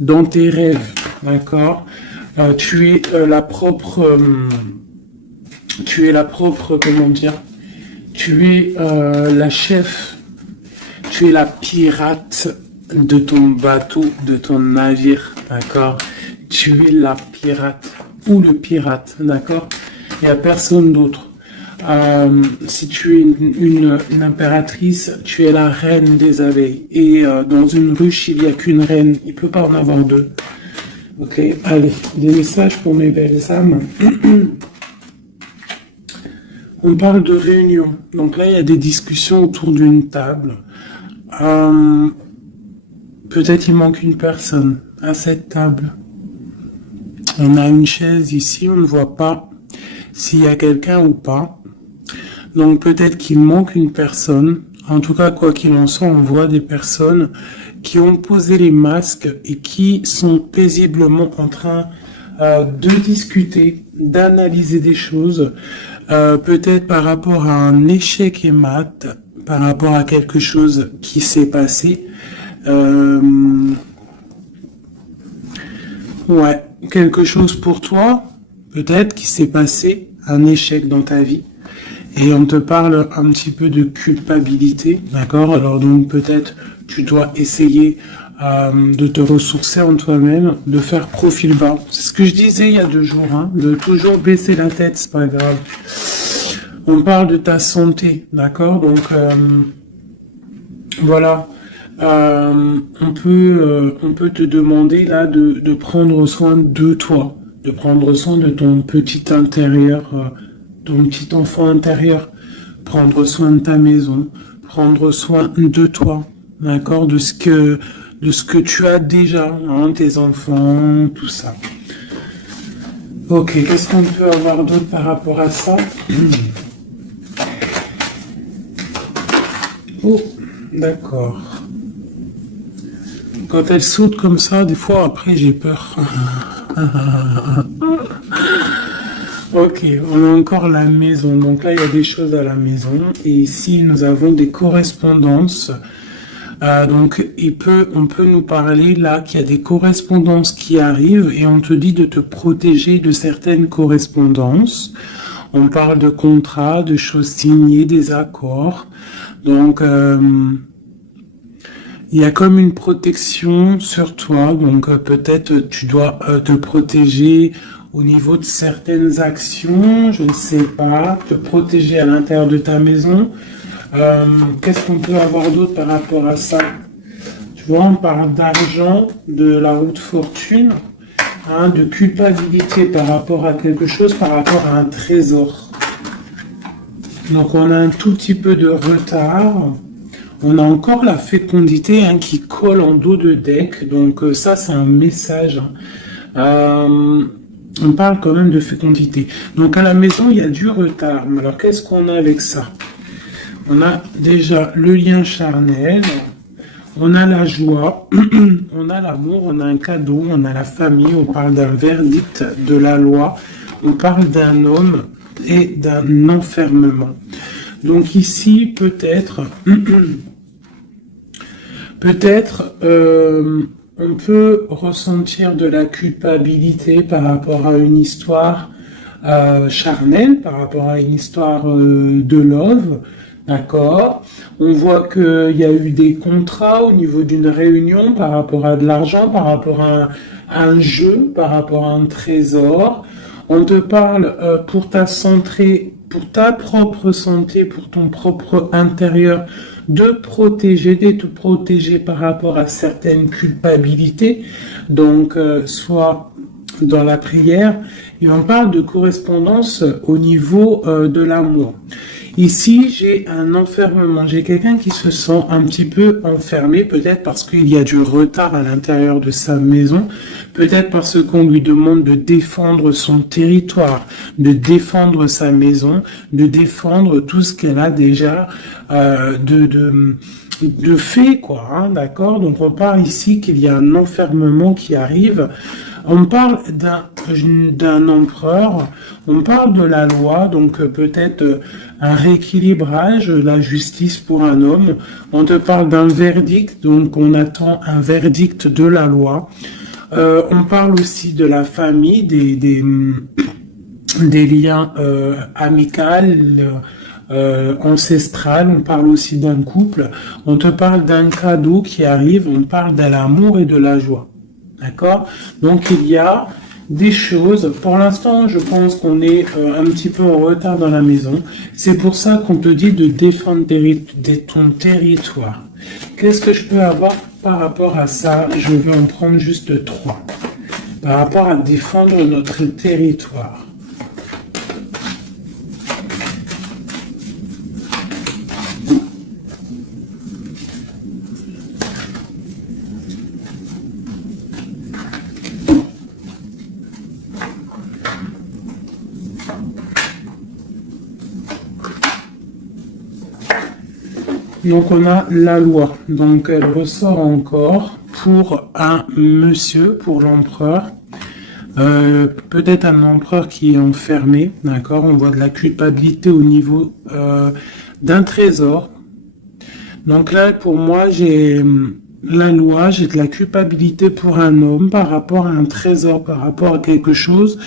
dans tes rêves, d'accord? Tu es comment dire? Tu es la chef, tu es la pirate de ton bateau, de ton navire, d'accord? Tu es la pirate ou le pirate, d'accord? Il n'y a personne d'autre. Si tu es une impératrice, tu es la reine des abeilles. Et dans une ruche, il n'y a qu'une reine. Il ne peut pas en avoir deux. Ok, allez, des messages pour mes belles âmes. On parle de réunion. Donc là, il y a des discussions autour d'une table. Peut-être il manque une personne à cette table. On a une chaise ici, on ne voit pas s'il y a quelqu'un ou pas. Donc peut-être qu'il manque une personne. En tout cas, quoi qu'il en soit, on voit des personnes qui ont posé les masques et qui sont paisiblement en train de discuter, d'analyser des choses, peut-être par rapport à un échec et mat, par rapport à quelque chose qui s'est passé. Ouais, quelque chose pour toi, peut-être qui s'est passé, un échec dans ta vie. Et on te parle un petit peu de culpabilité, d'accord? Alors donc peut-être tu dois essayer de te ressourcer en toi-même, de faire profil bas. C'est ce que je disais il y a 2 jours, hein, de toujours baisser la tête, c'est pas grave. On parle de ta santé, d'accord? Donc voilà. On peut te demander là de prendre soin de toi, de prendre soin de ton petit intérieur, ton petit enfant intérieur, prendre soin de ta maison, prendre soin de toi, d'accord, de ce que tu as déjà, hein, tes enfants, tout ça. Ok, qu'est-ce qu'on peut avoir d'autre par rapport à ça? Oh, d'accord. Quand elle saute comme ça, des fois après j'ai peur. Ok, on a encore la maison. Donc là, il y a des choses à la maison. Et ici, nous avons des correspondances. Donc, on peut nous parler là qu'il y a des correspondances qui arrivent et on te dit de te protéger de certaines correspondances. On parle de contrats, de choses signées, des accords. Donc, il y a comme une protection sur toi. Donc, peut-être tu dois te protéger au niveau de certaines actions, je ne sais pas, te protéger à l'intérieur de ta maison. Qu'est-ce qu'on peut avoir d'autre par rapport à ça? Tu vois, on parle d'argent, de la roue de fortune, hein, de culpabilité par rapport à quelque chose, par rapport à un trésor. Donc on a un tout petit peu de retard. On a encore la fécondité, hein, qui colle en dos de deck. Donc ça, c'est un message. On parle quand même de fécondité. Donc à la maison, il y a du retard. Alors qu'est-ce qu'on a avec ça? On a déjà le lien charnel, on a la joie, on a l'amour, on a un cadeau, on a la famille, on parle d'un verdict de la loi, on parle d'un homme et d'un enfermement. Donc ici, peut-être, on peut ressentir de la culpabilité par rapport à une histoire charnelle, par rapport à une histoire de love, d'accord. On voit qu'il y a eu des contrats au niveau d'une réunion par rapport à de l'argent, par rapport à un jeu, par rapport à un trésor. On te parle pour ta santé, pour ta propre santé, pour ton propre intérieur, de te protéger par rapport à certaines culpabilités. Donc, soit dans la prière, et on parle de correspondance au niveau de l'amour. Ici, j'ai un enfermement. J'ai quelqu'un qui se sent un petit peu enfermé, peut-être parce qu'il y a du retard à l'intérieur de sa maison, peut-être parce qu'on lui demande de défendre son territoire, de défendre sa maison, de défendre tout ce qu'elle a déjà de fait, quoi, hein, d'accord? Donc on parle ici qu'il y a un enfermement qui arrive. On parle d'un empereur, on parle de la loi, donc peut-être un rééquilibrage, la justice pour un homme. On te parle d'un verdict, donc on attend un verdict de la loi. On parle aussi de la famille, des liens amicaux, ancestral, on parle aussi d'un couple, on te parle d'un cadeau qui arrive, on parle de l'amour et de la joie. D'accord? Donc il y a des choses, pour l'instant je pense qu'on est un petit peu en retard dans la maison, c'est pour ça qu'on te dit de défendre ton territoire. Qu'est-ce que je peux avoir par rapport à ça? Je vais en prendre juste 3. Par rapport à défendre notre territoire. Donc on a la loi, donc elle ressort encore pour un monsieur, pour l'empereur, peut-être un empereur qui est enfermé, d'accord, on voit de la culpabilité au niveau d'un trésor. Donc là pour moi j'ai la loi, j'ai de la culpabilité pour un homme par rapport à un trésor, par rapport à quelque chose.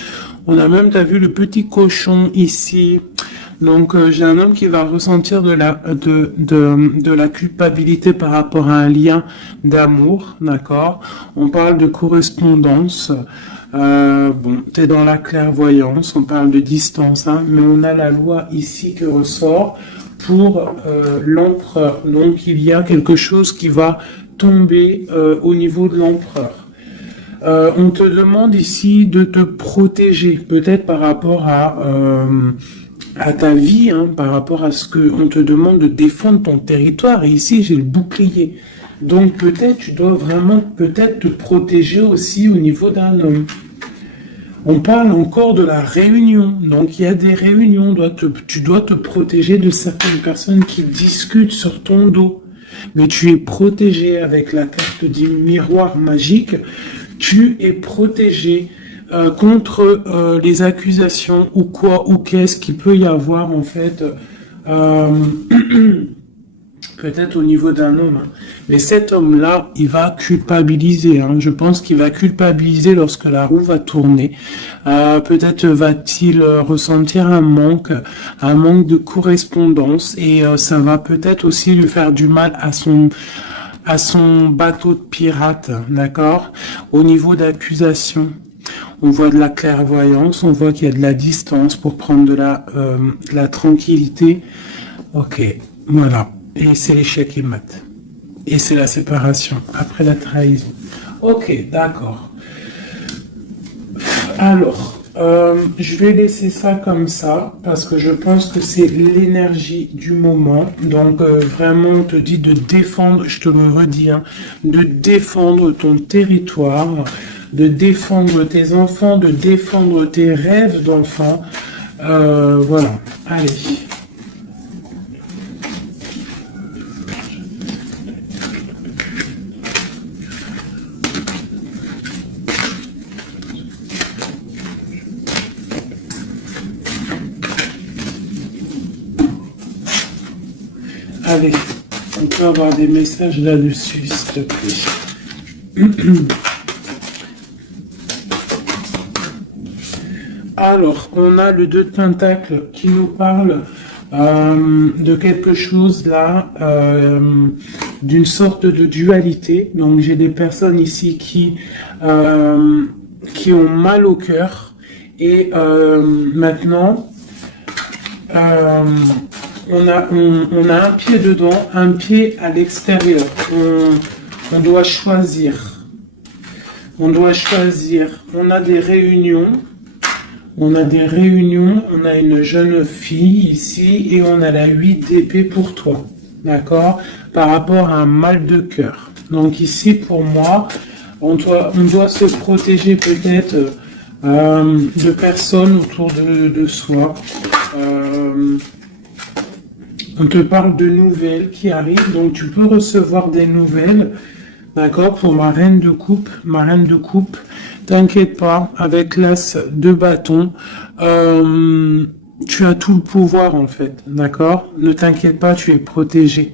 On a même, t'as vu le petit cochon ici. Donc j'ai un homme qui va ressentir de la culpabilité par rapport à un lien d'amour, d'accord. On parle de correspondance. Bon, t'es dans la clairvoyance, on parle de distance, hein, mais on a la loi ici qui ressort pour l'empereur. Donc il y a quelque chose qui va tomber au niveau de l'empereur. On te demande ici de te protéger, peut-être par rapport à ta vie, hein, par rapport à ce qu'on te demande de défendre ton territoire. Et ici, j'ai le bouclier. Donc peut-être tu dois vraiment peut-être te protéger aussi au niveau d'un homme. On parle encore de la réunion. Donc il y a des réunions. Tu dois te protéger de certaines personnes qui discutent sur ton dos. Mais tu es protégé avec la carte du miroir magique. Tu es protégé contre les accusations ou quoi ou qu'est-ce qu'il peut y avoir en fait peut-être au niveau d'un homme. Hein. Mais cet homme-là, il va culpabiliser. Hein. Je pense qu'il va culpabiliser lorsque la roue va tourner. Peut-être va-t-il ressentir un manque de correspondance et ça va peut-être aussi lui faire du mal à son bateau de pirate, d'accord? Au niveau d'accusation, on voit de la clairvoyance, on voit qu'il y a de la distance pour prendre de la tranquillité. Ok, voilà. Et c'est l'échec qui mate. Et c'est la séparation, après la trahison. Ok, d'accord. Alors, je vais laisser ça comme ça, parce que je pense que c'est l'énergie du moment. Donc, vraiment, on te dit de défendre, je te le redis, hein, de défendre ton territoire, de défendre tes enfants, de défendre tes rêves d'enfants. Voilà, allez. Allez, on peut avoir des messages là-dessus, s'il te plaît. Alors, on a le 2 de Pentacle qui nous parle de quelque chose là, d'une sorte de dualité. Donc, j'ai des personnes ici qui ont mal au cœur. Et maintenant, on a un pied dedans, un pied à l'extérieur. On doit choisir. On doit choisir. On a des réunions. On a une jeune fille ici et on a la 8 d'épée pour toi. D'accord? Par rapport à un mal de cœur. Donc ici, pour moi, on doit se protéger peut-être de personnes autour de soi. On te parle de nouvelles qui arrivent, donc tu peux recevoir des nouvelles, d'accord, pour ma reine de coupe, t'inquiète pas, avec l'as de bâton, tu as tout le pouvoir en fait, d'accord, ne t'inquiète pas, tu es protégé,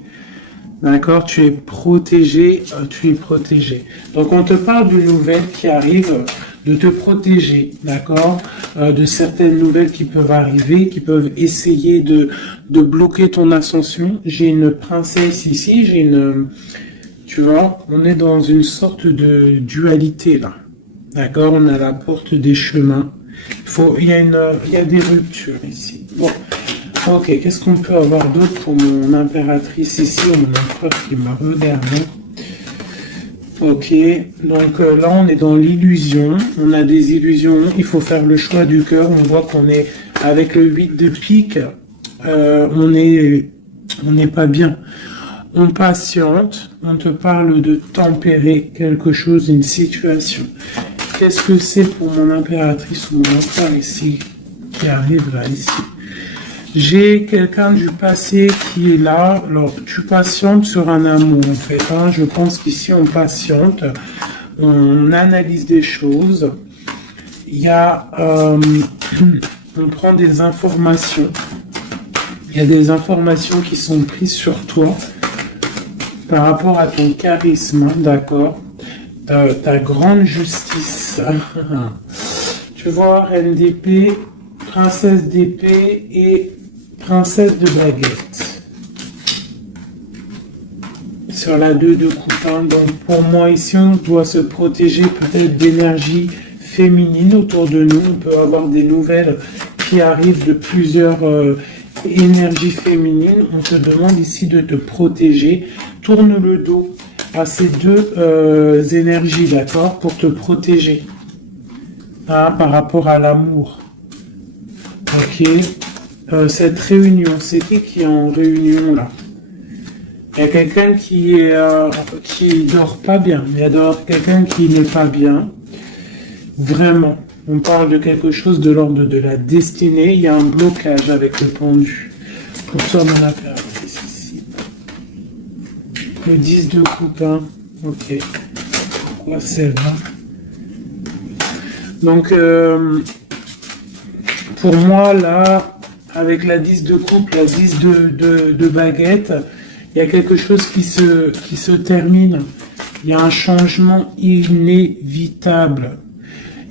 D'accord, tu es protégé, tu es protégé. Donc on te parle d'une nouvelle qui arrive, de te protéger, d'accord, de certaines nouvelles qui peuvent arriver, qui peuvent essayer de bloquer ton ascension. J'ai une princesse ici, j'ai une, tu vois, on est dans une sorte de dualité là, d'accord. On a la porte des chemins. Il y a des ruptures ici. Bon. Ok, qu'est-ce qu'on peut avoir d'autre pour mon impératrice ici, ou mon empereur qui me regarde? Ok, donc là on est dans l'illusion, on a des illusions, il faut faire le choix du cœur, on voit qu'on est avec le 8 de pique, on n'est pas bien. On patiente, on te parle de tempérer quelque chose, une situation. Qu'est-ce que c'est pour mon impératrice ou mon empereur ici, qui arrive là, ici? J'ai quelqu'un du passé qui est là. Alors, tu patientes sur un amour, en fait. Hein. Je pense qu'ici, on patiente. On analyse des choses. Il y a... on prend des informations. Il y a des informations qui sont prises sur toi par rapport à ton charisme, d'accord, ta grande justice. Tu vois, reine d'épée, princesse d'épée et princesse de baguette. Sur la 2 de coupe. Donc pour moi ici, on doit se protéger peut-être d'énergie féminine autour de nous. On peut avoir des nouvelles qui arrivent de plusieurs énergies féminines. On te demande ici de te protéger. Tourne le dos à ces deux énergies, d'accord, pour te protéger par rapport à l'amour. Ok. Cette réunion, c'est qui est en réunion là? Il y a quelqu'un qui dort pas bien. Il y a quelqu'un qui n'est pas bien. Vraiment. On parle de quelque chose de l'ordre de la destinée. Il y a un blocage avec le pendu. Pour toi, mon affaire, c'est ici. Le 10 de coupe, hein. Ok. Pourquoi celle-là? Donc, pour moi, là, avec la 10 de coupe, la 10 de baguette, il y a quelque chose qui se termine. Il y a un changement inévitable.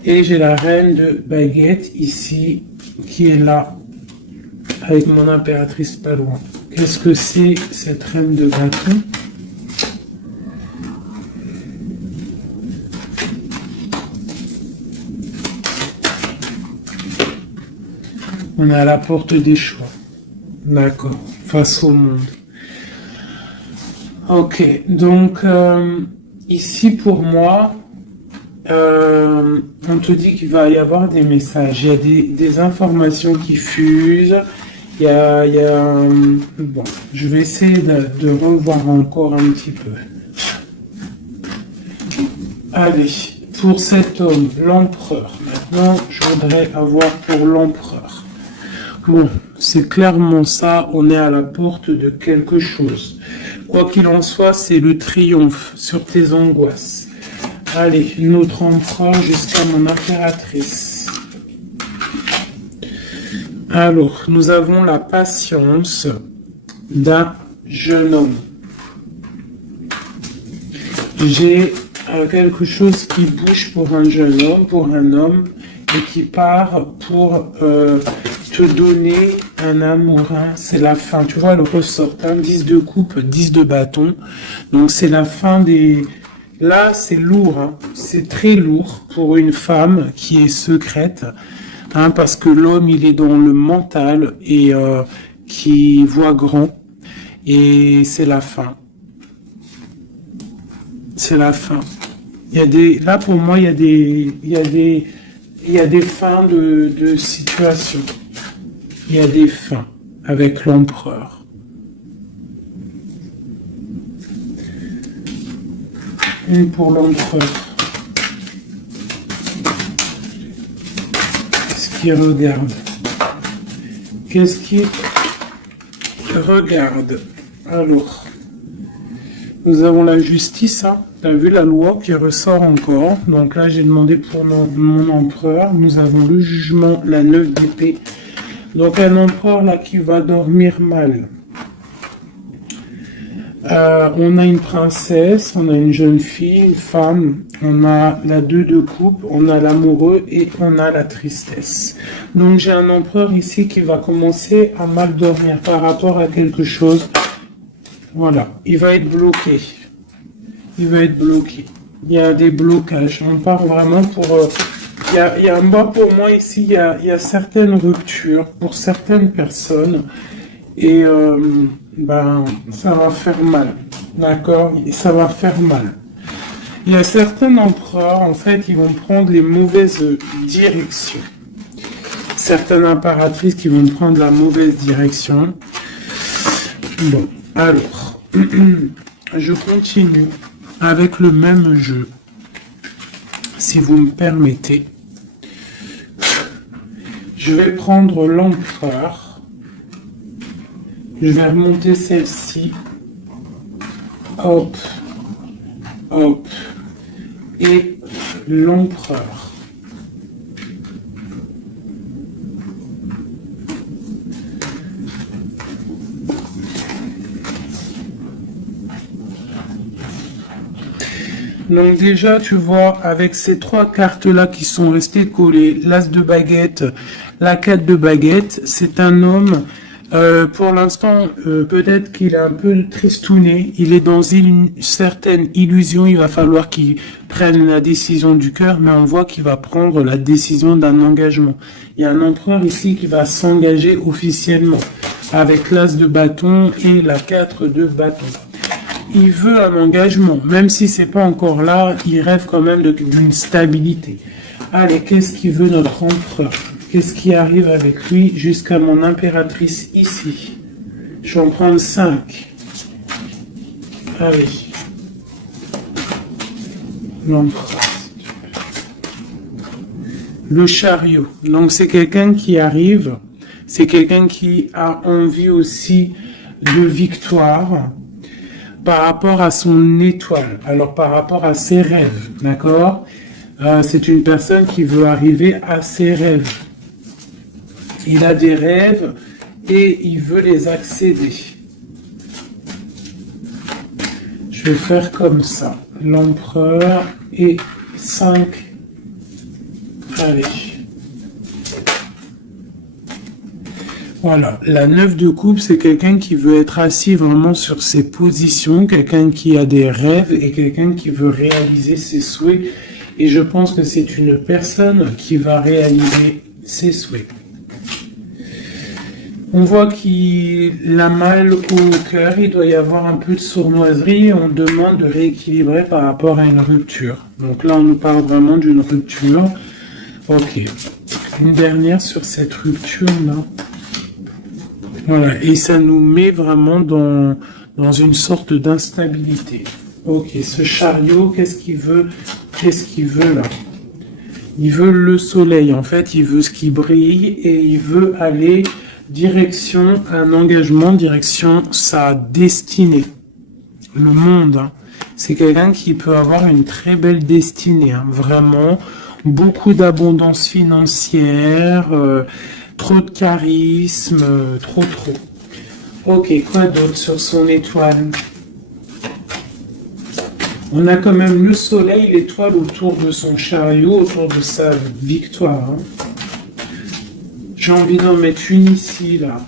Et j'ai la reine de baguette ici, qui est là, avec mon impératrice pas loin. Qu'est-ce que c'est cette reine de bâton? On a la porte des choix. D'accord. Face au monde. Ok. Donc, ici, pour moi, on te dit qu'il va y avoir des messages. Il y a des informations qui fusent. Bon, je vais essayer de revoir encore un petit peu. Allez, pour cet homme, l'empereur. Maintenant, je voudrais avoir pour l'empereur. Bon, c'est clairement ça, on est à la porte de quelque chose. Quoi qu'il en soit, c'est le triomphe sur tes angoisses. Allez, notre empereur jusqu'à mon impératrice. Alors, nous avons la patience d'un jeune homme. J'ai quelque chose qui bouge pour un jeune homme, pour un homme, et qui part pour te donner un amour. Hein. C'est la fin. Tu vois, le ressort. 10 de coupe, 10 de bâton. Donc, c'est la fin des... Là, c'est lourd. Hein. C'est très lourd pour une femme qui est secrète. Hein, parce que l'homme, il est dans le mental et qui voit grand. Et c'est la fin. C'est la fin. Là, pour moi, il y a des fins de situation. Il y a des fins avec l'empereur. Une pour l'empereur. Qu'est-ce qu'il regarde? Qu'est-ce qu'il regarde? Alors, nous avons la justice, hein. Tu as vu la loi qui ressort encore. Donc là, j'ai demandé pour mon empereur. Nous avons le jugement, la 9 d'épée. Donc un empereur là qui va dormir mal. On a une princesse, on a une jeune fille, une femme, on a la 2 de coupe, on a l'amoureux et on a la tristesse. Donc j'ai un empereur ici qui va commencer à mal dormir par rapport à quelque chose. Voilà, il va être bloqué. Il va être bloqué. Il y a des blocages. On part vraiment pour... moi, pour moi ici, il y a certaines ruptures pour certaines personnes. Et ça va faire mal. D'accord? Et ça va faire mal. Il y a certains empereurs, en fait, ils vont prendre les mauvaises directions. Certaines impératrices qui vont prendre la mauvaise direction. Bon, alors, je continue avec le même jeu, si vous me permettez. Je vais prendre l'empereur. Je vais remonter celle-ci. Hop, hop. Et l'empereur. Donc déjà, tu vois, avec ces 3 cartes-là qui sont restées collées, l'As de baguette, la 4 de baguette, c'est un homme, pour l'instant, peut-être qu'il est un peu tristouné, il est dans une certaine illusion, il va falloir qu'il prenne la décision du cœur, mais on voit qu'il va prendre la décision d'un engagement. Il y a un empereur ici qui va s'engager officiellement, avec l'As de bâton et la 4 de bâton. Il veut un engagement, même si c'est pas encore là, il rêve quand même d'une stabilité. Allez, qu'est-ce qu'il veut notre empereur? Qu'est-ce qui arrive avec lui jusqu'à mon impératrice ici? Je vais en prendre 5. Allez. L'empereur. Le chariot. Donc c'est quelqu'un qui arrive, c'est quelqu'un qui a envie aussi de victoire, par rapport à son étoile, alors par rapport à ses rêves, d'accord? C'est une personne qui veut arriver à ses rêves. Il a des rêves et il veut les accéder. Je vais faire comme ça. L'empereur et 5. Allez. Voilà, la 9 de coupe, c'est quelqu'un qui veut être assis vraiment sur ses positions, quelqu'un qui a des rêves et quelqu'un qui veut réaliser ses souhaits. Et je pense que c'est une personne qui va réaliser ses souhaits. On voit qu'il a mal au cœur, il doit y avoir un peu de sournoiserie et on demande de rééquilibrer par rapport à une rupture. Donc là, on nous parle vraiment d'une rupture. Ok, une dernière sur cette rupture-là. Voilà, et ça nous met vraiment dans une sorte d'instabilité. Ok, ce chariot, qu'est-ce qu'il veut? Qu'est-ce qu'il veut là? Il veut le soleil, en fait, il veut ce qui brille et il veut aller direction un engagement, direction sa destinée. Le monde, hein. C'est quelqu'un qui peut avoir une très belle destinée, hein. Vraiment, beaucoup d'abondance financière, trop de charisme, trop. Ok, quoi d'autre sur son étoile? On a quand même le soleil, l'étoile autour de son chariot, autour de sa victoire. Hein. J'ai envie d'en mettre une ici, là.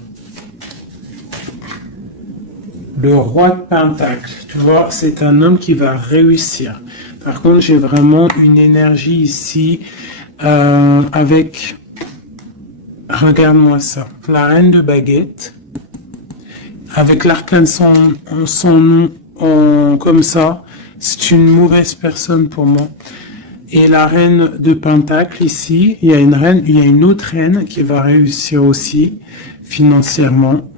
Le roi de Pentacle. Tu vois, c'est un homme qui va réussir. Par contre, j'ai vraiment une énergie ici avec... Regarde-moi ça. La reine de baguette. Avec l'arcane son nom comme ça. C'est une mauvaise personne pour moi. Et la reine de Pentacle ici. Il y a une autre reine qui va réussir aussi financièrement.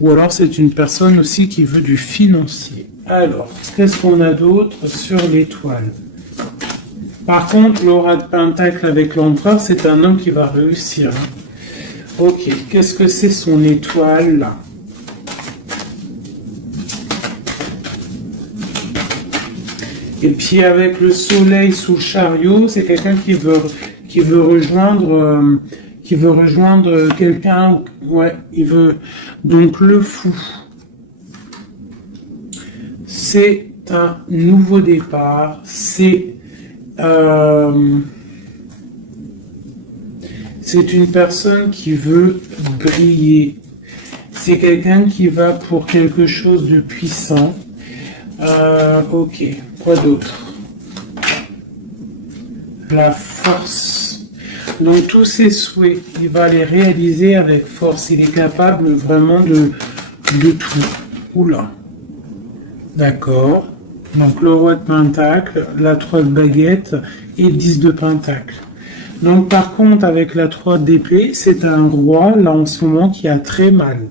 Ou alors c'est une personne aussi qui veut du financier. Alors, qu'est-ce qu'on a d'autre sur l'étoile? Par contre, l'aura de Pentacle avec l'empereur, c'est un homme qui va réussir. Ok, qu'est-ce que c'est son étoile là? Et puis avec le soleil sous le chariot, c'est quelqu'un qui veut rejoindre quelqu'un. Ouais, il veut donc le fou. c'est un nouveau départ, c'est une personne qui veut briller. C'est quelqu'un qui va pour quelque chose de puissant. Ok, quoi d'autre? La force. Donc tous ses souhaits, il va les réaliser avec force. Il est capable vraiment de tout. Oula. D'accord. Donc le roi de pentacle, la 3 de baguette et 10 de pentacle. Donc par contre avec la 3 d'épée, c'est un roi là en ce moment qui a très mal.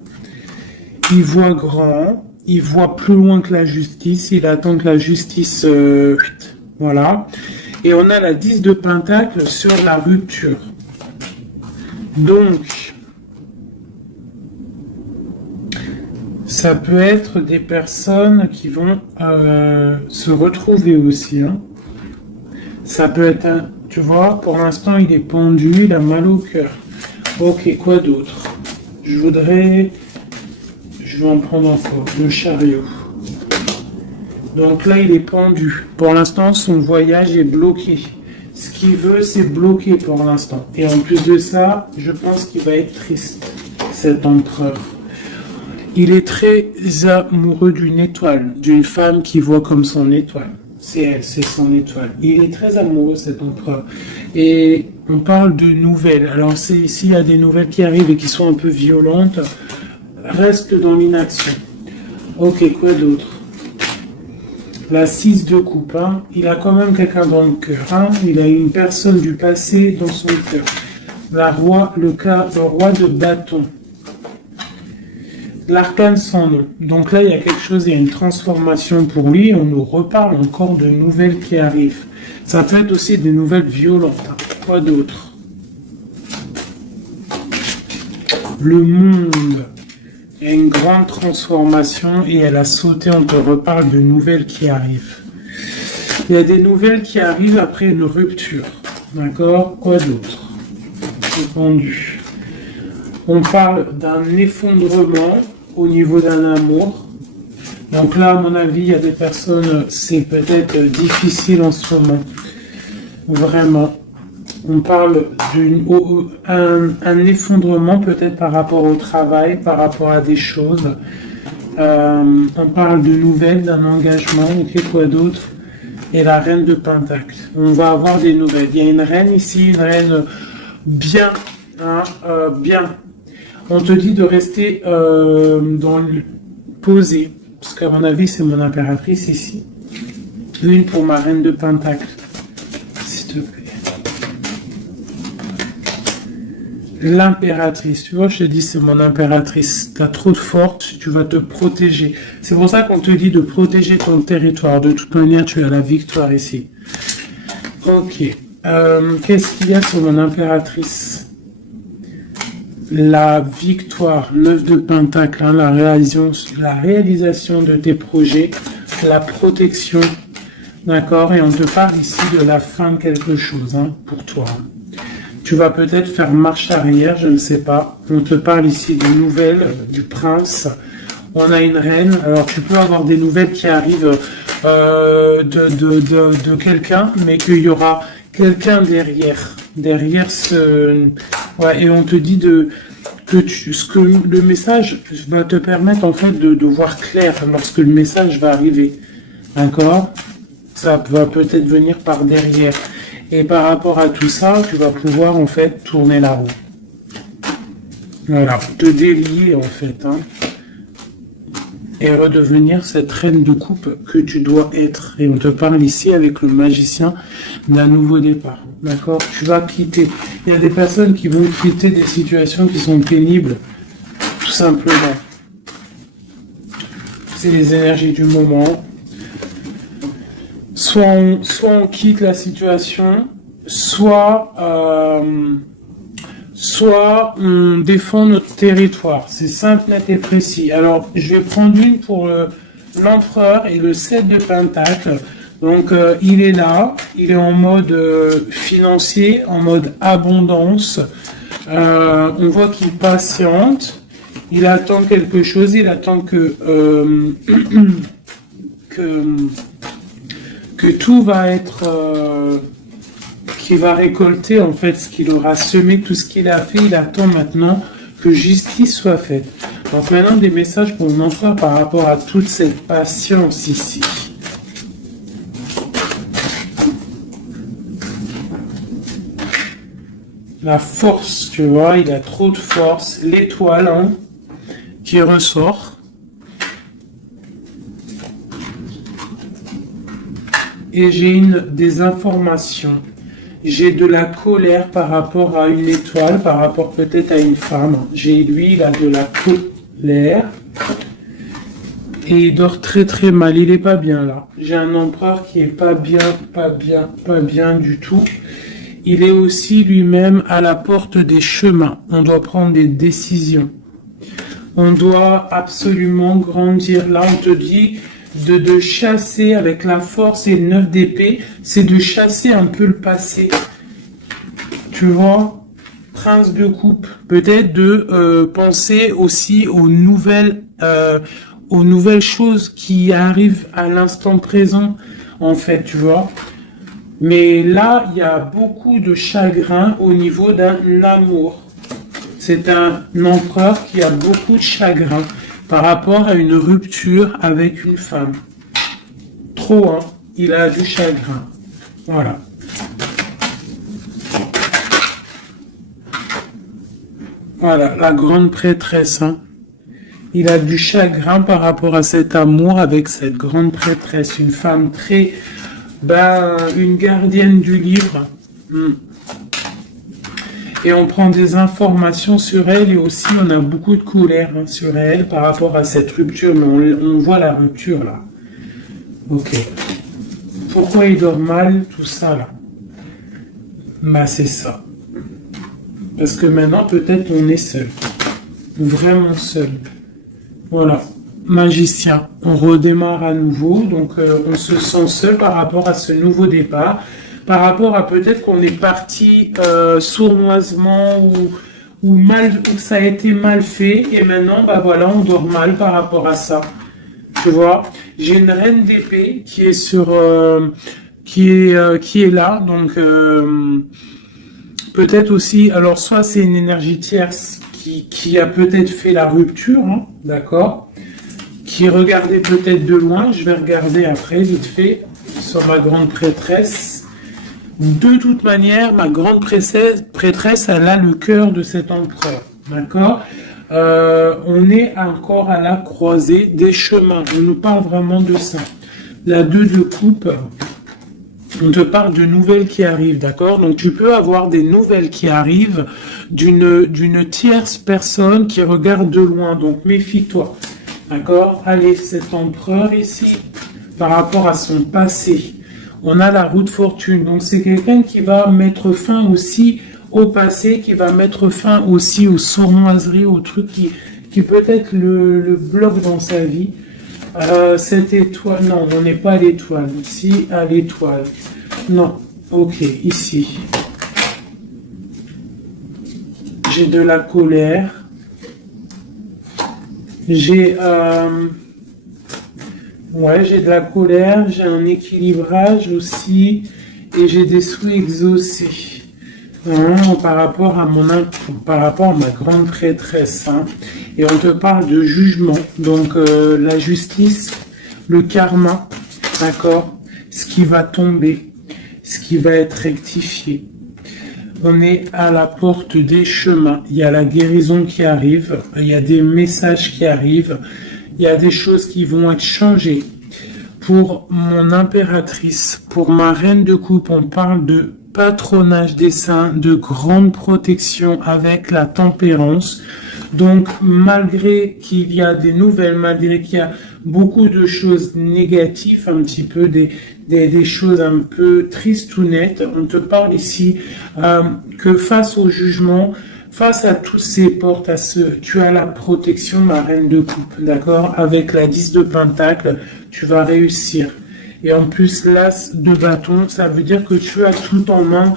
Il voit grand, il voit plus loin que la justice, il attend que la justice... voilà. Et on a la 10 de pentacle sur la rupture. Donc, ça peut être des personnes qui vont se retrouver aussi. Hein. Ça peut être un... Tu vois, pour l'instant, il est pendu, il a mal au cœur. Ok, quoi d'autre? Je vais en prendre encore. Le chariot. Donc là, il est pendu. Pour l'instant, son voyage est bloqué. Ce qu'il veut, c'est bloquer pour l'instant. Et en plus de ça, je pense qu'il va être triste, cet empereur. Il est très amoureux d'une étoile, d'une femme qui voit comme son étoile. C'est elle, c'est son étoile. Il est très amoureux, cet empereur. Et on parle de nouvelles. Alors, s'il y a des nouvelles qui arrivent et qui sont un peu violentes, reste dans l'inaction. Ok, quoi d'autre? La 6 de coupe, hein. Il a quand même quelqu'un dans le cœur. Hein. Il a une personne du passé dans son cœur. Le roi de bâton. L'arcane sans nom. Donc là, il y a quelque chose, il y a une transformation pour lui. On nous reparle encore de nouvelles qui arrivent. Ça peut être aussi des nouvelles violentes. Hein. Quoi d'autre? Le monde. Il y a une grande transformation et elle a sauté, on te reparle de nouvelles qui arrivent. Il y a des nouvelles qui arrivent après une rupture. D'accord? Quoi d'autre? Répondu. On parle d'un effondrement au niveau d'un amour. Donc là, à mon avis, il y a des personnes, c'est peut-être difficile en ce moment. Vraiment. On parle d'un effondrement peut-être par rapport au travail, par rapport à des choses. On parle de nouvelles, d'un engagement, ok, quoi d'autre? Et la reine de Pentacle. On va avoir des nouvelles. Il y a une reine ici, une reine bien, hein, bien. On te dit de rester posé, parce qu'à mon avis, c'est mon impératrice ici. Une pour ma reine de Pentacle, s'il te plaît. L'impératrice, tu vois, je te dis, c'est mon impératrice. Tu as trop de force, tu vas te protéger. C'est pour ça qu'on te dit de protéger ton territoire. De toute manière, tu as la victoire ici. Ok. Qu'est-ce qu'il y a sur mon impératrice? La victoire, 9 de pentacle, hein, la réalisation de tes projets, la protection. D'accord? Et on te parle ici de la fin de quelque chose, hein, pour toi. Tu vas peut-être faire marche arrière, je ne sais pas. On te parle ici des nouvelles du prince. On a une reine. Alors tu peux avoir des nouvelles qui arrivent de quelqu'un, mais qu'il y aura quelqu'un derrière. Derrière ce... Ouais, et on te dit que le message va te permettre en fait de voir clair lorsque le message va arriver. D'accord? Ça va peut-être venir par derrière. Et par rapport à tout ça, tu vas pouvoir en fait tourner la roue. Voilà, te délier en fait. Hein, et redevenir cette reine de coupe que tu dois être. Et on te parle ici avec le magicien d'un nouveau départ. D'accord? Tu vas quitter. Il y a des personnes qui vont quitter des situations qui sont pénibles. Tout simplement. C'est les énergies du moment. Soit on quitte la situation, soit on défend notre territoire. C'est simple, net et précis. Alors, je vais prendre une pour l'empereur et le 7 de pentacle. Donc, il est là, il est en mode financier, en mode abondance. On voit qu'il patiente, il attend quelque chose, il attend que... que tout va être, qu'il va récolter en fait ce qu'il aura semé, tout ce qu'il a fait. Il attend maintenant que justice soit faite. Donc maintenant des messages pour mon emploi par rapport à toute cette patience ici. La force, tu vois, il a trop de force. L'étoile hein, qui ressort. Et j'ai des informations. J'ai de la colère par rapport à une étoile, par rapport peut-être à une femme. J'ai lui, il a de la colère. Et il dort très très mal. Il est pas bien là. J'ai un empereur qui est pas bien du tout. Il est aussi lui-même à la porte des chemins. On doit prendre des décisions. On doit absolument grandir. Là, on te dit de chasser avec la force et le 9 d'épée, c'est de chasser un peu le passé. Tu vois, prince de coupe, peut-être de penser aussi aux nouvelles choses qui arrivent à l'instant présent, en fait, tu vois. Mais là, il y a beaucoup de chagrin au niveau d'un amour. C'est un empereur qui a beaucoup de chagrin par rapport à une rupture avec une femme. Trop, hein. Il a du chagrin. Voilà. Voilà, la grande prêtresse. Hein. Il a du chagrin par rapport à cet amour avec cette grande prêtresse. Une femme très... une gardienne du livre. Et on prend des informations sur elle et aussi on a beaucoup de colère hein, sur elle par rapport à cette rupture. Mais on voit la rupture là. Ok. Pourquoi il dort mal, tout ça là? Bah c'est ça. Parce que maintenant peut-être on est seul. Vraiment seul. Voilà. Magicien. On redémarre à nouveau. Donc on se sent seul par rapport à ce nouveau départ. Par rapport à peut-être qu'on est parti sournoisement ou mal, ou ça a été mal fait et maintenant bah voilà on dort mal par rapport à ça. Tu vois, j'ai une reine d'épée qui est sur qui est là donc peut-être aussi alors soit c'est une énergie tierce qui a peut-être fait la rupture, hein, d'accord, qui regardait peut-être de loin. Je vais regarder après vite fait sur ma grande prêtresse. De toute manière, ma grande prêtresse, elle a le cœur de cet empereur. D'accord. On est encore à la croisée des chemins. On nous parle vraiment de ça. La 2 de coupe, on te parle de nouvelles qui arrivent. D'accord. Donc tu peux avoir des nouvelles qui arrivent d'une tierce personne qui regarde de loin. Donc méfie-toi. D'accord. Allez, cet empereur ici, par rapport à son passé. On a la roue de fortune, donc c'est quelqu'un qui va mettre fin aussi au passé, qui va mettre fin aussi aux sournoiseries, aux trucs qui peut-être le bloquent dans sa vie. Cette étoile, non, on n'est pas à l'étoile, ici à l'étoile. Non, ok, ici. J'ai de la colère. J'ai... Ouais, j'ai de la colère, j'ai un équilibrage aussi, et j'ai des souhaits exaucés. Vraiment, par rapport à ma grande prêtresse. Hein. Et on te parle de jugement, donc la justice, le karma, d'accord, ce qui va tomber, ce qui va être rectifié. On est à la porte des chemins. Il y a la guérison qui arrive, il y a des messages qui arrivent. Il y a des choses qui vont être changées. Pour mon impératrice, pour ma reine de coupe, on parle de patronage des saints, de grande protection avec la tempérance. Donc, malgré qu'il y a des nouvelles, malgré qu'il y a beaucoup de choses négatives, un petit peu des choses un peu tristounettes, on te parle ici que face au jugement, face à toutes ces portes, tu as la protection, ma reine de coupe, d'accord? Avec la 10 de pentacle, tu vas réussir. Et en plus, l'as de bâton, ça veut dire que tu as tout en main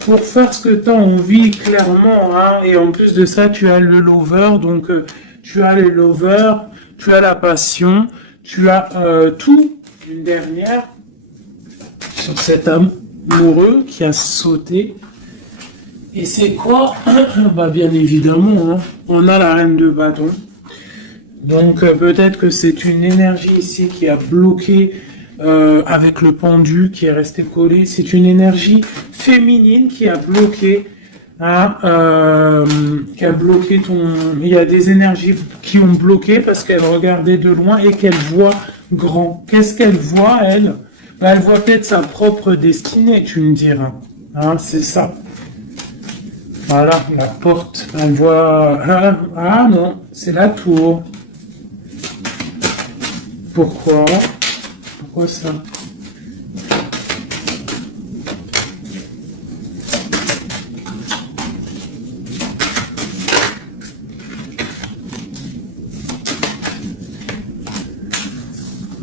pour faire ce que tu as envie, clairement. Hein? Et en plus de ça, tu as le lover, donc tu as le lover, tu as la passion, tu as tout. Une dernière sur cet amoureux qui a sauté. Et c'est quoi? Bah bien évidemment, hein, on a la reine de bâton. Donc peut-être que c'est une énergie ici qui a bloqué avec le pendu qui est resté collé. C'est une énergie féminine qui a bloqué. Hein, qui a bloqué ton. Il y a des énergies qui ont bloqué parce qu'elle regardait de loin et qu'elle voit grand. Qu'est-ce qu'elle voit, elle? Bah, elle voit peut-être sa propre destinée, tu me diras. Hein, c'est ça. Voilà, la porte. Elle voit. Ah non, c'est la tour. Pourquoi? Pourquoi ça?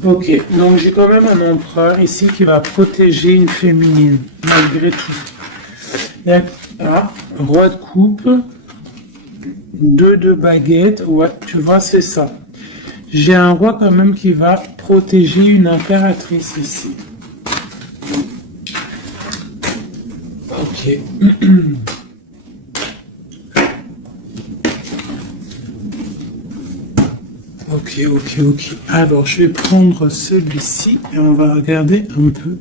Ok, donc j'ai quand même un empereur ici qui va protéger une féminine, malgré tout. Il y a, roi de coupe, 2 de baguette, ouais, tu vois, c'est ça. J'ai un roi quand même qui va protéger une impératrice ici. Ok. Ok. Alors, je vais prendre celui-ci et on va regarder un peu.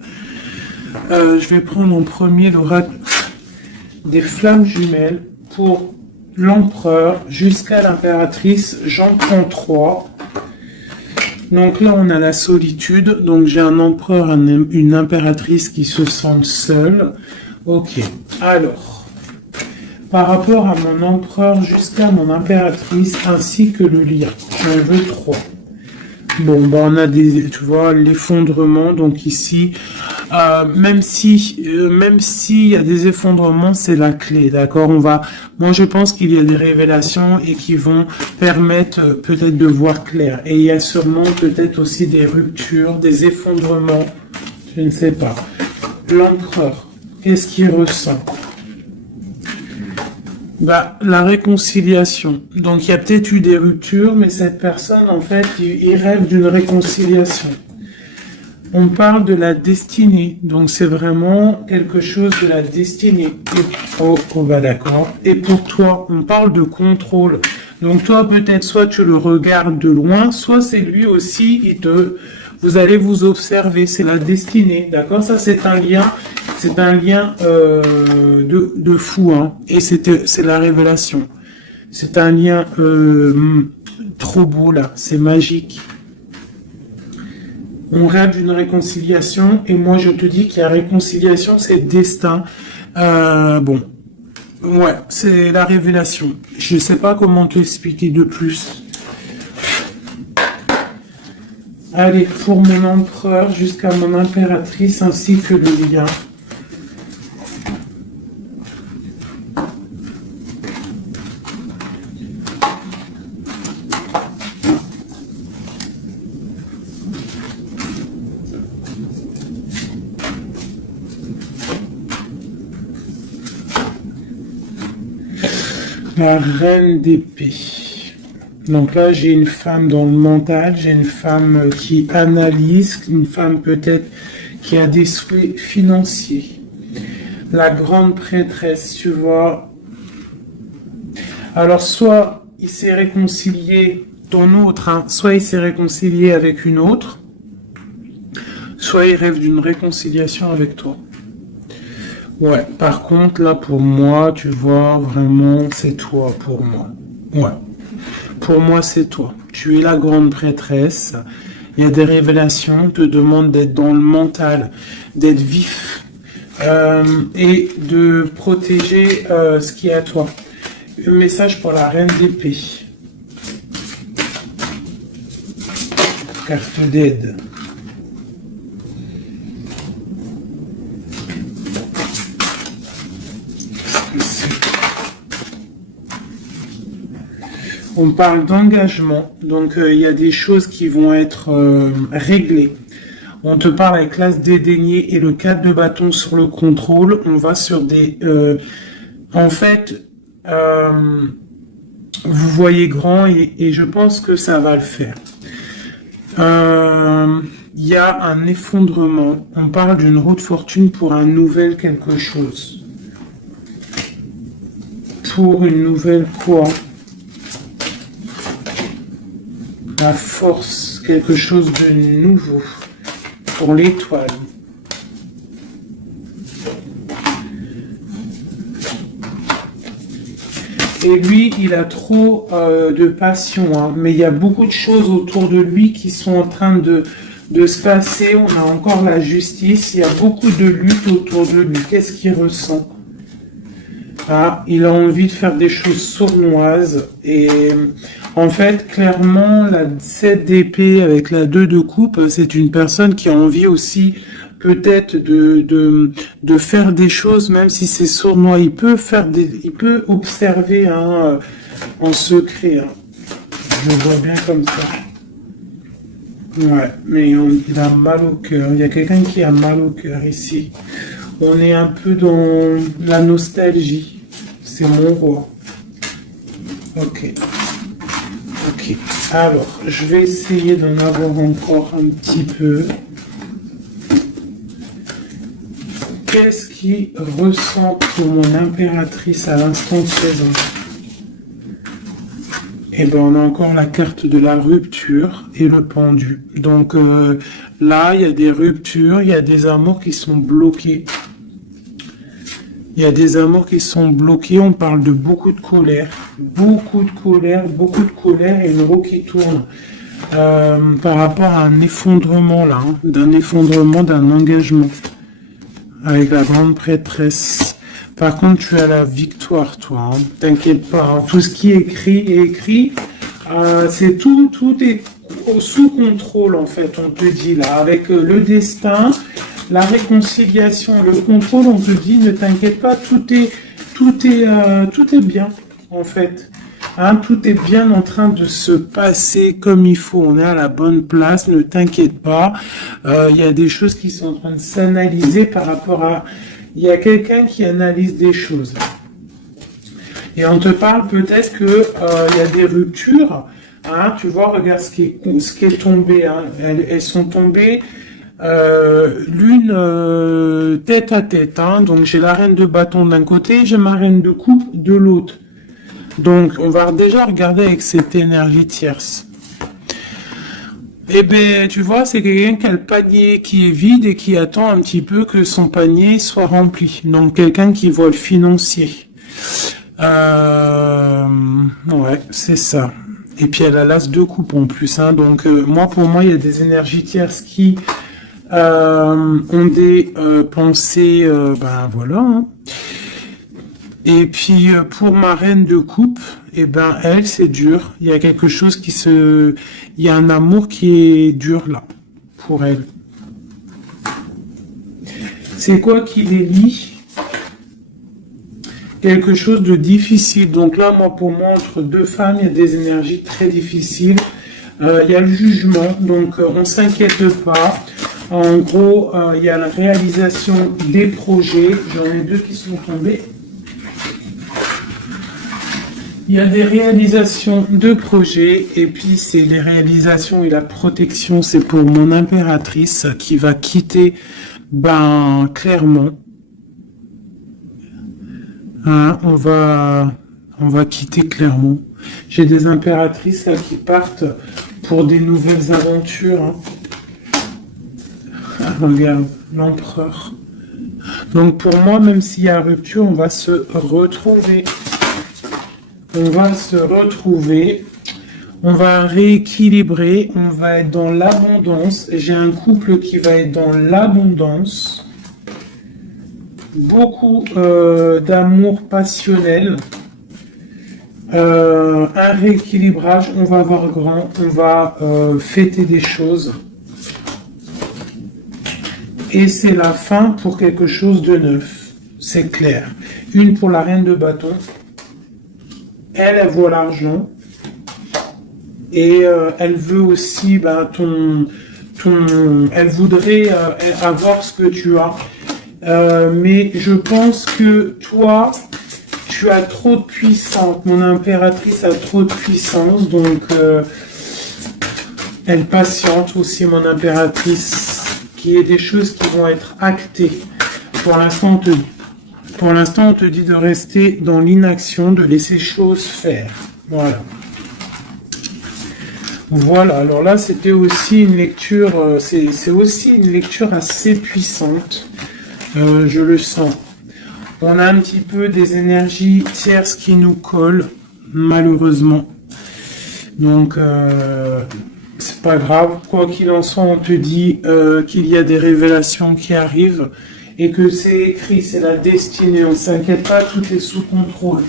Je vais prendre en premier l'oracle des flammes jumelles pour l'empereur jusqu'à l'impératrice. J'en prends 3. Donc là, on a la solitude. Donc j'ai un empereur, une impératrice qui se sentent seuls. Ok. Alors, par rapport à mon empereur jusqu'à mon impératrice ainsi que le lien, j'en veux 3. Bon, bah on a des, tu vois, l'effondrement. Donc ici, même si il y a des effondrements, c'est la clé, d'accord. Moi je pense qu'il y a des révélations et qui vont permettre peut-être de voir clair. Et il y a sûrement peut-être aussi des ruptures, des effondrements, je ne sais pas. L'empereur, qu'est-ce qu'il ressent? Bah, la réconciliation. Donc, il y a peut-être eu des ruptures, mais cette personne, en fait, il rêve d'une réconciliation. On parle de la destinée. Donc, c'est vraiment quelque chose de la destinée. On va d'accord. Et pour toi, on parle de contrôle. Donc, toi, peut-être, soit tu le regardes de loin, soit c'est lui aussi, vous allez vous observer. C'est la destinée. D'accord? Ça, c'est un lien. C'est un lien de fou, hein. Et c'est la révélation. C'est un lien trop beau là, c'est magique. On rêve d'une réconciliation et moi je te dis qu'il y a réconciliation, c'est destin. Bon, ouais, c'est la révélation. Je sais pas comment te expliquer de plus. Allez, pour mon empereur jusqu'à mon impératrice ainsi que le lien. La reine d'épée. Donc là, j'ai une femme dans le mental, j'ai une femme qui analyse, une femme peut-être qui a des souhaits financiers. La grande prêtresse, tu vois. Alors, soit il s'est réconcilié, ton autre, hein, soit il s'est réconcilié avec une autre, soit il rêve d'une réconciliation avec toi. Ouais, par contre, là, pour moi, tu vois, vraiment, c'est toi, pour moi. Ouais. Pour moi, c'est toi. Tu es la grande prêtresse. Il y a des révélations, on te demande d'être dans le mental, d'être vif, et de protéger ce qui est à toi. Un message pour la reine d'épée. Carte d'aide. On parle d'engagement, donc il y a des choses qui vont être réglées. On te parle avec l'as dédaigné et le 4 de bâton sur le contrôle. On va sur des... en fait, vous voyez grand et je pense que ça va le faire. Il y a un effondrement. On parle d'une roue de fortune pour un nouvel quelque chose. Pour une nouvelle quoi? La force, quelque chose de nouveau. Pour l'étoile. Et lui, il a trop de passion, hein. Mais il y a beaucoup de choses autour de lui qui sont en train de se passer. On a encore la justice, il y a beaucoup de lutte autour de lui. Qu'est-ce qu'il ressent? Ah, il a envie de faire des choses sournoises. Et en fait, clairement, la 7 d'épée avec la 2 de coupe, c'est une personne qui a envie aussi peut-être de faire des choses, même si c'est sournois. Il peut observer hein, en secret. Hein. Je vois bien comme ça. Ouais, mais il a mal au cœur. Il y a quelqu'un qui a mal au cœur ici. On est un peu dans la nostalgie. C'est mon roi. Ok. Ok. Alors, je vais essayer d'en avoir encore un petit peu. Qu'est-ce qu'il ressent pour mon impératrice à l'instant présent? Et ben on a encore la carte de la rupture et le pendu. Donc là, il y a des ruptures, il y a des amours qui sont bloqués. Il y a des amours qui sont bloqués, on parle de beaucoup de colère. Beaucoup de colère et une roue qui tourne. Par rapport à un effondrement là, hein, d'un effondrement, d'un engagement. Avec la grande prêtresse. Par contre, tu as la victoire, toi. Hein. T'inquiète pas. Hein. Tout ce qui est écrit. C'est tout est sous contrôle, en fait, on te dit là. Avec le destin, la réconciliation, le contrôle, on te dit, ne t'inquiète pas, tout est bien, en fait. Hein, tout est bien en train de se passer comme il faut. On est à la bonne place, ne t'inquiète pas. Il y a des choses qui sont en train de s'analyser par rapport à... Il y a quelqu'un qui analyse des choses. Et on te parle peut-être que il y a des ruptures. Hein, tu vois, regarde ce qui est tombé. Hein. Elles sont tombées l'une tête à tête. Hein. Donc j'ai la reine de bâton d'un côté, j'ai ma reine de coupe de l'autre. Donc, on va déjà regarder avec cette énergie tierce. Eh bien, tu vois, c'est quelqu'un qui a le panier qui est vide et qui attend un petit peu que son panier soit rempli. Donc, quelqu'un qui voit le financier. Ouais, c'est ça. Et puis, elle a l'as de coupe en plus. Hein. Donc, pour moi, il y a des énergies tierces qui ont des pensées... voilà, hein. Et puis pour ma reine de coupe, eh ben elle c'est dur. Il y a quelque chose il y a un amour qui est dur là pour elle. C'est quoi qui les lie? Quelque chose de difficile. Donc là, pour moi, entre deux femmes, il y a des énergies très difficiles. Il y a le jugement, donc on s'inquiète pas. En gros, il y a la réalisation des projets. J'en ai deux qui sont tombés. Il y a des réalisations de projets et puis c'est les réalisations et la protection, c'est pour mon impératrice qui va quitter, clairement. Hein, on va quitter clairement. J'ai des impératrices là, qui partent pour des nouvelles aventures. Hein. Ah, regarde, l'empereur. Donc pour moi, même s'il y a rupture, on va se retrouver. On va se retrouver, on va rééquilibrer, on va être dans l'abondance. J'ai un couple qui va être dans l'abondance. Beaucoup d'amour passionnel. Un rééquilibrage, on va voir grand, on va fêter des choses. Et c'est la fin pour quelque chose de neuf, c'est clair. Une pour la reine de bâton. Elle voit l'argent et elle veut aussi elle voudrait avoir ce que tu as. Mais je pense que toi, tu as trop de puissance. Mon impératrice a trop de puissance, donc elle patiente aussi, mon impératrice, qu'il y ait des choses qui vont être actées. Pour l'instant, on te dit de rester dans l'inaction, de laisser choses faire. Voilà. Voilà, alors là, c'était aussi une lecture, c'est aussi une lecture assez puissante. Je le sens. On a un petit peu des énergies tierces qui nous collent, malheureusement. Donc, c'est pas grave. Quoi qu'il en soit, on te dit qu'il y a des révélations qui arrivent et que c'est écrit, c'est la destinée. On ne s'inquiète pas, tout est sous contrôle.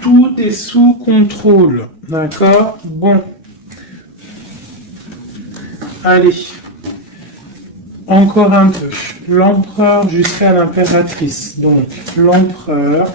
Tout est sous contrôle. D'accord? Bon. Allez. Encore un peu. L'empereur jusqu'à l'impératrice. Donc, l'empereur.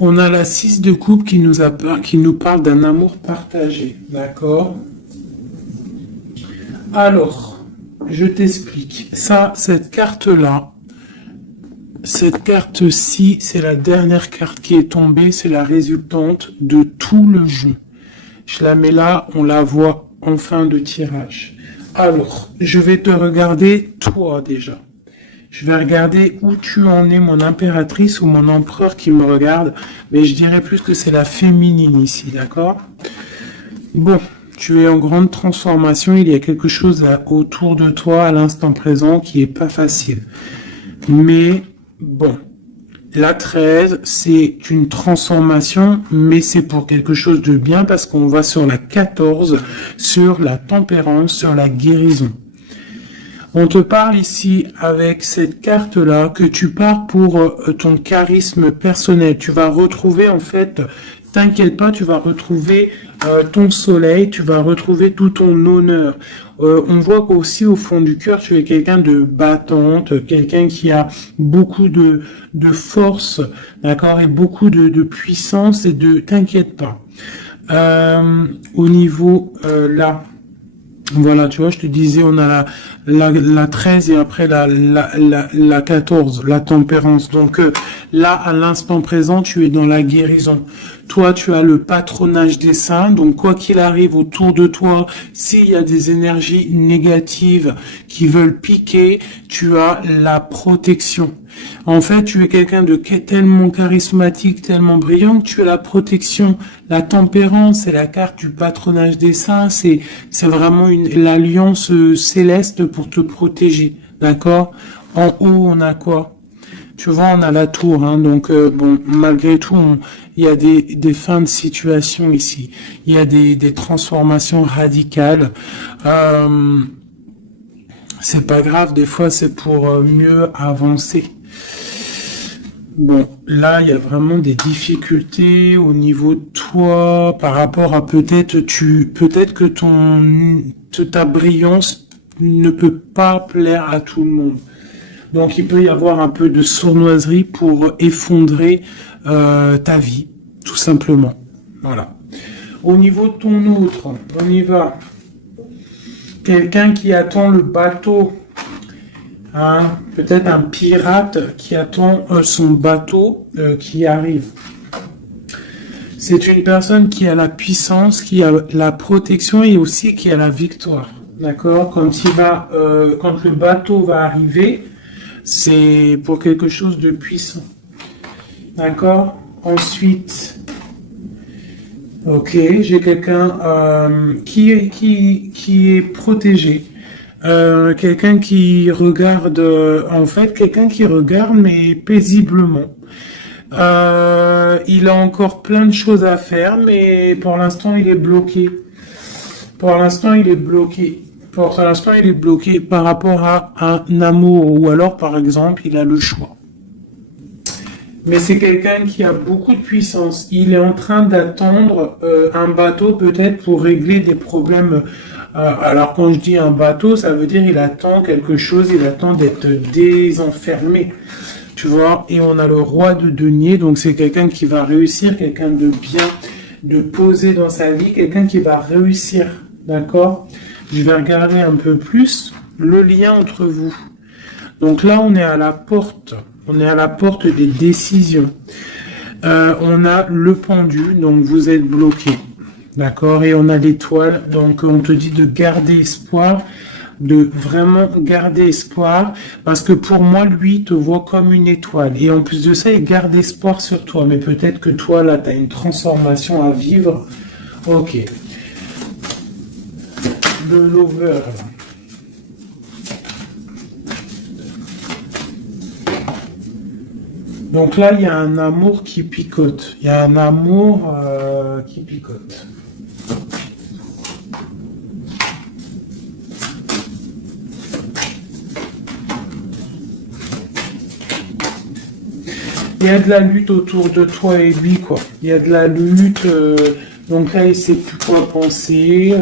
On a la 6 de coupe qui nous parle d'un amour partagé, d'accord? Alors, je t'explique. Ça, cette carte-là, cette carte-ci, c'est la dernière carte qui est tombée, c'est la résultante de tout le jeu. Je la mets là, on la voit en fin de tirage. Alors, je vais te regarder toi déjà. Je vais regarder où tu en es, mon impératrice ou mon empereur qui me regarde. Mais je dirais plus que c'est la féminine ici, d'accord? Bon, tu es en grande transformation. Il y a quelque chose autour de toi à l'instant présent qui est pas facile. Mais bon, la 13, c'est une transformation, mais c'est pour quelque chose de bien parce qu'on va sur la 14, sur la tempérance, sur la guérison. On te parle ici avec cette carte-là que tu pars pour ton charisme personnel. Tu vas retrouver en fait, t'inquiète pas, tu vas retrouver ton soleil, tu vas retrouver tout ton honneur. On voit qu'aussi au fond du cœur, tu es quelqu'un de battante, quelqu'un qui a beaucoup de force, d'accord, et beaucoup de puissance et de... T'inquiète pas. Au niveau là... Voilà, tu vois, je te disais, on a la 13 et après la 14, la tempérance. Donc là, à l'instant présent, tu es dans la guérison. Toi, tu as le patronage des saints. Donc, quoi qu'il arrive autour de toi, s'il y a des énergies négatives qui veulent piquer, tu as la protection. En fait, tu es quelqu'un de tellement charismatique, tellement brillant que tu as la protection. La tempérance, c'est la carte du patronage des saints. C'est vraiment l'alliance céleste pour te protéger. D'accord? En haut, on a quoi? Tu vois, on a la tour, hein, donc bon, malgré tout, il y a des fins de situation ici. Il y a des transformations radicales. C'est pas grave, des fois c'est pour mieux avancer. Bon, là, il y a vraiment des difficultés au niveau de toi par rapport à peut-être que ta brillance ne peut pas plaire à tout le monde. Donc, il peut y avoir un peu de sournoiserie pour effondrer ta vie, tout simplement. Voilà. Au niveau de ton autre, on y va. Quelqu'un qui attend le bateau. Hein, peut-être un pirate qui attend son bateau qui arrive. C'est une personne qui a la puissance, qui a la protection et aussi qui a la victoire. D'accord? Quand le bateau va arriver, c'est pour quelque chose de puissant. D'accord? Ensuite, ok, j'ai quelqu'un qui est protégé. Quelqu'un qui regarde, en fait, quelqu'un qui regarde, mais paisiblement. Il a encore plein de choses à faire, mais pour l'instant, il est bloqué. Pour l'instant, il est bloqué. Pour l'instant, il est bloqué par rapport à un amour, ou alors, par exemple, il a le choix. Mais c'est quelqu'un qui a beaucoup de puissance. Il est en train d'attendre un bateau peut-être pour régler des problèmes. Alors quand je dis un bateau, ça veut dire il attend quelque chose, il attend d'être désenfermé. Tu vois, et on a le roi de denier, donc c'est quelqu'un qui va réussir, quelqu'un de bien, de posé dans sa vie, quelqu'un qui va réussir. D'accord? Je vais regarder un peu plus le lien entre vous. Donc là, on est à la porte. On est à la porte des décisions. On a le pendu, donc vous êtes bloqué. D'accord? Et on a l'étoile, donc on te dit de garder espoir, de vraiment garder espoir, parce que pour moi, lui, il te voit comme une étoile. Et en plus de ça, il garde espoir sur toi. Mais peut-être que toi, là, tu as une transformation à vivre. Ok. Le lover. Donc là, il y a un amour qui picote. Il y a un amour qui picote. Il y a de la lutte autour de toi et lui, quoi. Il y a de la lutte. Donc là, il sait plus quoi penser.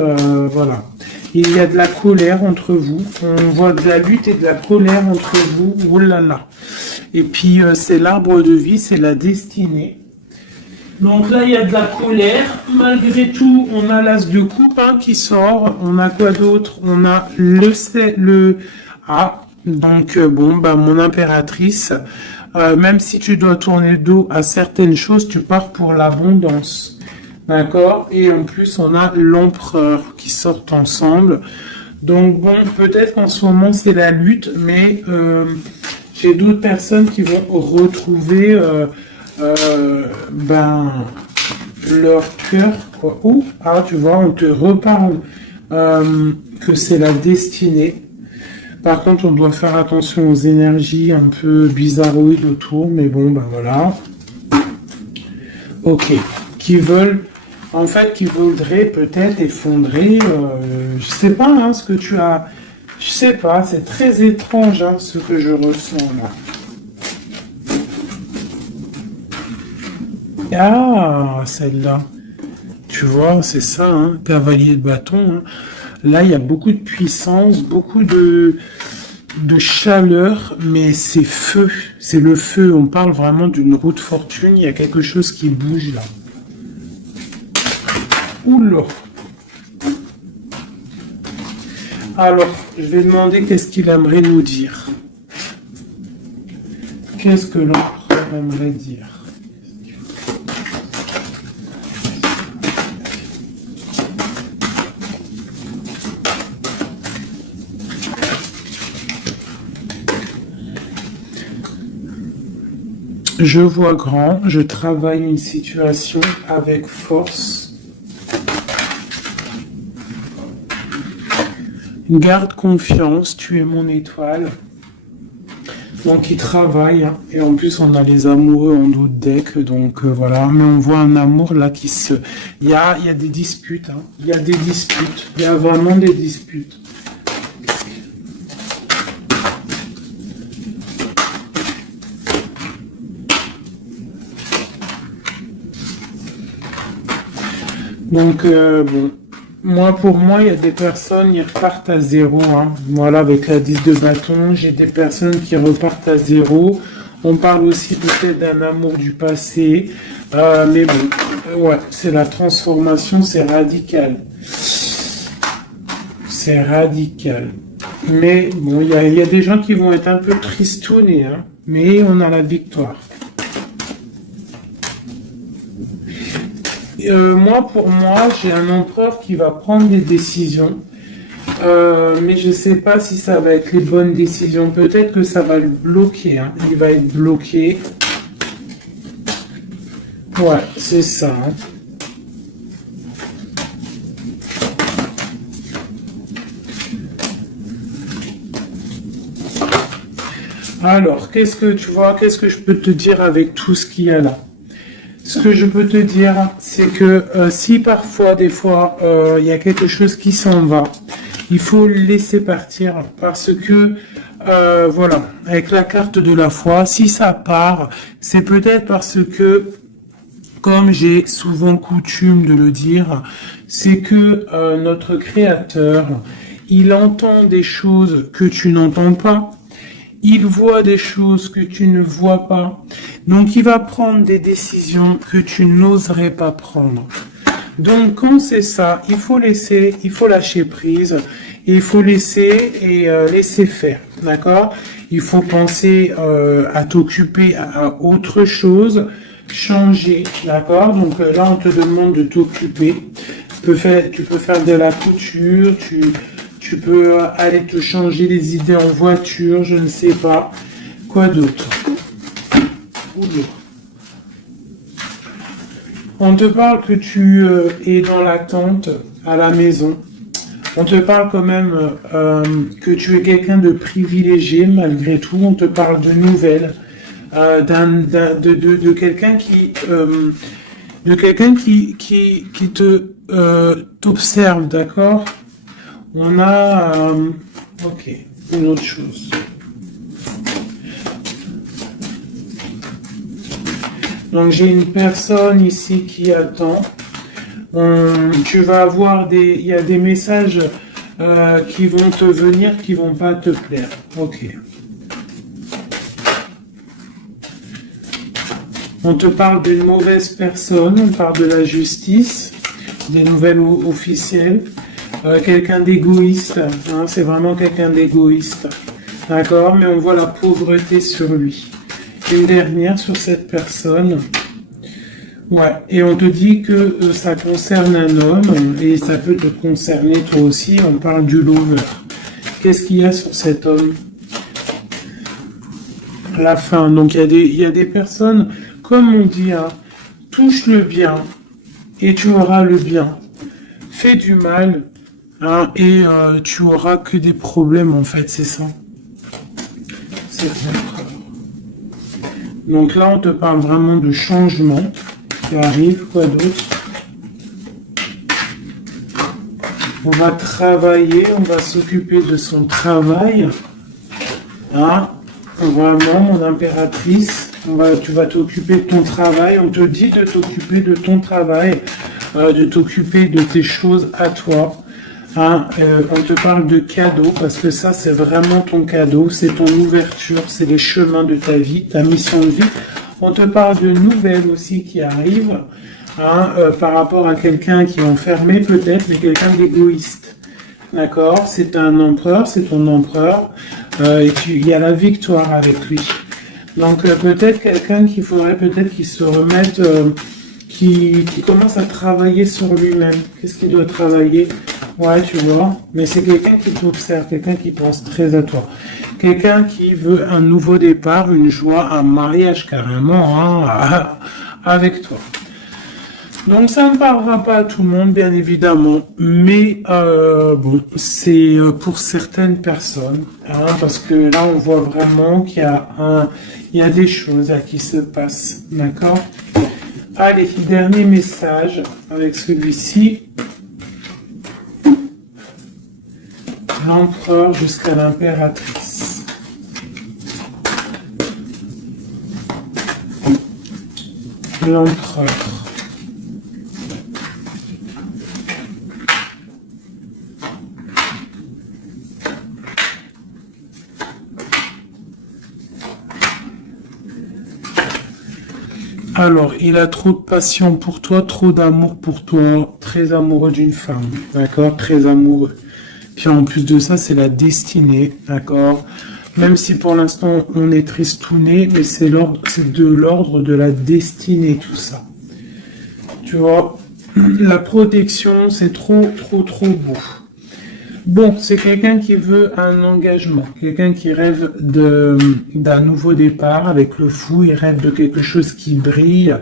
Voilà. Il y a de la colère entre vous. On voit de la lutte et de la colère entre vous. Oh là là. Et puis, c'est l'arbre de vie, c'est la destinée. Donc là, il y a de la colère. Malgré tout, on a l'as de coupe hein, qui sort. On a quoi d'autre? On a le... Ah, donc bon, bah mon impératrice, même si tu dois tourner le dos à certaines choses, tu pars pour l'abondance. D'accord? Et en plus, on a l'empereur qui sortent ensemble. Donc bon, peut-être qu'en ce moment, c'est la lutte, mais j'ai d'autres personnes qui vont retrouver leur cœur. Quoi. Ou, ah, tu vois, on te reparle que c'est la destinée. Par contre, on doit faire attention aux énergies un peu bizarroïdes autour, mais bon, ben voilà. Ok. Qui veulent, en fait, qui voudraient peut-être effondrer, je sais pas, hein, ce que tu as, je sais pas, c'est très étrange, hein, ce que je ressens là. Ah, celle-là. Tu vois, c'est ça, hein, cavalier de bâton. Hein. Là, il y a beaucoup de puissance, beaucoup de chaleur, mais c'est feu. C'est le feu. On parle vraiment d'une roue de fortune. Il y a quelque chose qui bouge là. Oula. Alors, je vais demander qu'est-ce qu'il aimerait nous dire. Qu'est-ce que l'empereur aimerait dire? Je vois grand, je travaille une situation avec force. Garde confiance, tu es mon étoile. Donc il travaille, hein. Et en plus on a les amoureux en dos de deck, donc voilà. Mais on voit un amour là qui se... Il y a des disputes, hein. Il y a des disputes, il y a vraiment des disputes. Donc, bon, pour moi, il y a des personnes, ils repartent à zéro. Hein. Voilà, avec la 10 de bâton, j'ai des personnes qui repartent à zéro. On parle aussi peut-être d'un amour du passé. Mais bon, ouais, c'est la transformation, c'est radical. C'est radical. Mais bon, il y a des gens qui vont être un peu tristounés, hein. Mais on a la victoire. Pour moi, j'ai un empereur qui va prendre des décisions, mais je ne sais pas si ça va être les bonnes décisions. Peut-être que ça va le bloquer, hein. Il va être bloqué. Ouais, c'est ça. Hein. Alors, qu'est-ce que tu vois, qu'est-ce que je peux te dire avec tout ce qu'il y a là? Ce que je peux te dire, c'est que si parfois, des fois, il y a quelque chose qui s'en va, il faut le laisser partir parce que, voilà, avec la carte de la foi, si ça part, c'est peut-être parce que, comme j'ai souvent coutume de le dire, c'est que notre Créateur, il entend des choses que tu n'entends pas. Il voit des choses que tu ne vois pas. Donc, il va prendre des décisions que tu n'oserais pas prendre. Donc, quand c'est ça, il faut laisser, il faut lâcher prise. Il faut laisser et laisser faire. D'accord? Il faut penser à t'occuper à autre chose, changer. D'accord? Donc, là, on te demande de t'occuper. Tu peux faire de la couture, tu peux aller te changer les idées en voiture, je ne sais pas. Quoi d'autre? Oula. On te parle que tu es dans l'attente à la maison. On te parle quand même que tu es quelqu'un de privilégié malgré tout. On te parle de nouvelles, de quelqu'un qui te t'observe, d'accord? On a, ok, une autre chose. Donc j'ai une personne ici qui attend. Tu vas avoir il y a des messages qui vont te venir, qui vont pas te plaire. Ok. On te parle d'une mauvaise personne, on parle de la justice, des nouvelles officielles. Quelqu'un d'égoïste, hein, c'est vraiment quelqu'un d'égoïste, d'accord, mais on voit la pauvreté sur lui. Une dernière sur cette personne, ouais, et on te dit que ça concerne un homme, et ça peut te concerner toi aussi, on parle du lover. Qu'est-ce qu'il y a sur cet homme? La fin, donc il y a des personnes, comme on dit, hein, touche le bien, et tu auras le bien. Fais du mal, hein, et tu auras que des problèmes en fait, c'est ça. C'est vrai. Donc là, on te parle vraiment de changement qui arrive. Quoi d'autre? On va travailler, on va s'occuper de son travail. Hein? Vraiment, mon impératrice, tu vas t'occuper de ton travail. On te dit de t'occuper de ton travail, de t'occuper de tes choses à toi. Hein, on te parle de cadeau parce que ça c'est vraiment ton cadeau, c'est ton ouverture, c'est les chemins de ta vie, ta mission de vie. On te parle de nouvelles aussi qui arrivent, hein, par rapport à quelqu'un qui est enfermé peut-être, mais quelqu'un d'égoïste. D'accord? C'est un empereur, c'est ton empereur, et il y a la victoire avec lui. Donc peut-être quelqu'un qu'il faudrait peut-être qu'il se remette, qui commence à travailler sur lui-même. Qu'est-ce qu'il doit travailler? Ouais, tu vois, mais c'est quelqu'un qui t'observe, quelqu'un qui pense très à toi. Quelqu'un qui veut un nouveau départ, une joie, un mariage carrément, hein, avec toi. Donc ça ne parlera pas à tout le monde, bien évidemment, mais bon, c'est pour certaines personnes, hein, parce que là on voit vraiment qu'il y a des choses à qui se passent, d'accord? Allez, dernier message avec celui-ci. L'empereur jusqu'à l'impératrice. L'empereur. Alors, il a trop de passion pour toi, trop d'amour pour toi, très amoureux d'une femme, d'accord? Très amoureux. Puis en plus de ça, c'est la destinée, d'accord? Même si pour l'instant on est tristouné, mais c'est de l'ordre de la destinée tout ça. Tu vois, la protection, c'est trop beau. Bon, c'est quelqu'un qui veut un engagement, quelqu'un qui rêve d'un nouveau départ avec le fou, il rêve de quelque chose qui brille.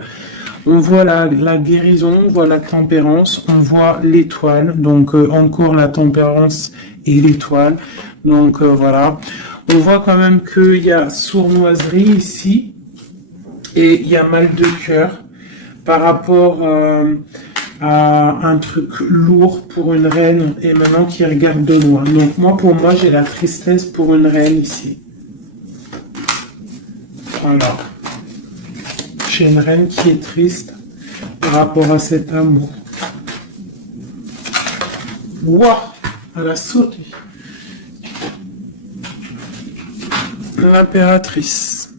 On voit la guérison, on voit la tempérance, on voit l'étoile, donc encore la tempérance et l'étoile. Donc voilà, On voit quand même qu'il y a sournoiserie ici et il y a mal de cœur par rapport à un truc lourd pour une reine et maintenant qui regarde de loin. Donc moi, pour moi, j'ai la tristesse pour une reine ici. Voilà. J'ai une reine qui est triste par rapport à cet amour. Waouh, elle a sauté. L'impératrice.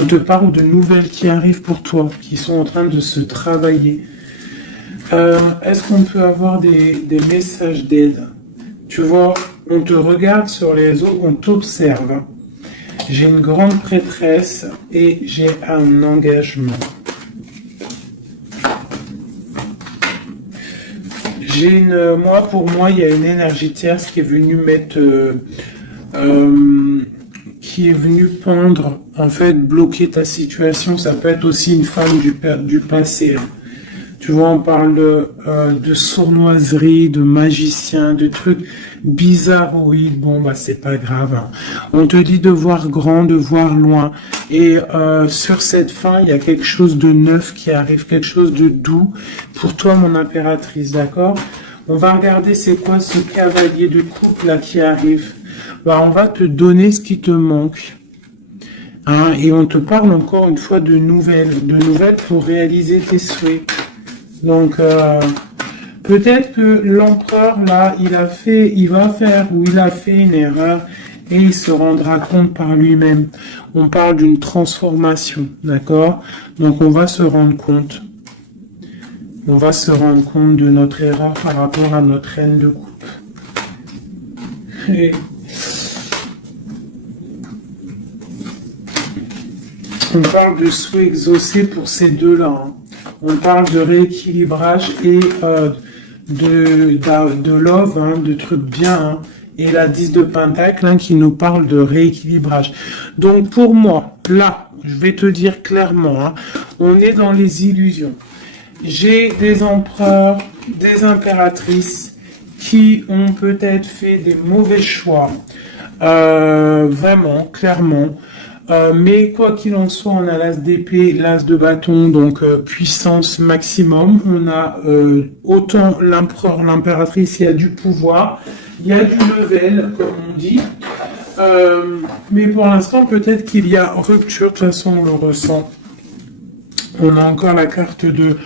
On te parle de nouvelles qui arrivent pour toi, qui sont en train de se travailler. Est-ce qu'on peut avoir des messages d'aide? Tu vois, on te regarde sur les réseaux, on t'observe. J'ai une grande prêtresse et j'ai un engagement. Pour moi, il y a une énergie tierce qui est venue mettre, qui est venue pendre, en fait, bloquer ta situation. Ça peut être aussi une femme du passé. Tu vois, on parle de sournoiserie, de magicien, de trucs bizarroïdes. Bon, bah, c'est pas grave. Hein. On te dit de voir grand, de voir loin. Et sur cette fin, il y a quelque chose de neuf qui arrive, quelque chose de doux pour toi, mon impératrice, d'accord? On va regarder c'est quoi ce cavalier de coupe là qui arrive. Bah, on va te donner ce qui te manque. Hein, et on te parle encore une fois de nouvelles pour réaliser tes souhaits. Donc, peut-être que l'empereur, là, il a fait une erreur et il se rendra compte par lui-même. On parle d'une transformation, d'accord? Donc, on va se rendre compte. On va se rendre compte de notre erreur par rapport à notre reine de coupe. Et on parle de souhaits exaucés pour ces deux-là. Hein. On parle de rééquilibrage et de love, hein, de trucs bien. Hein, et la 10 de Pentacle hein, qui nous parle de rééquilibrage. Donc pour moi, là, je vais te dire clairement, hein, on est dans les illusions. J'ai des empereurs, des impératrices qui ont peut-être fait des mauvais choix. Vraiment, clairement. Mais quoi qu'il en soit, on a l'as d'épée, l'as de bâton, donc puissance maximum. On a autant l'empereur, l'impératrice, il y a du pouvoir, il y a du level, comme on dit. Mais pour l'instant, peut-être qu'il y a rupture, de toute façon, on le ressent. On a encore la carte de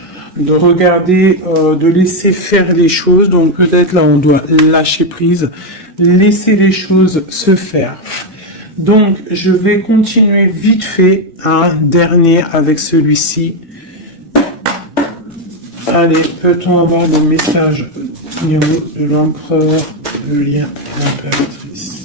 regarder, de laisser faire les choses. Donc peut-être là, on doit lâcher prise, laisser les choses se faire. Donc, je vais continuer vite fait un dernier avec celui-ci. Allez, peut-on avoir le message numéro de l'empereur, le lien de l'impératrice?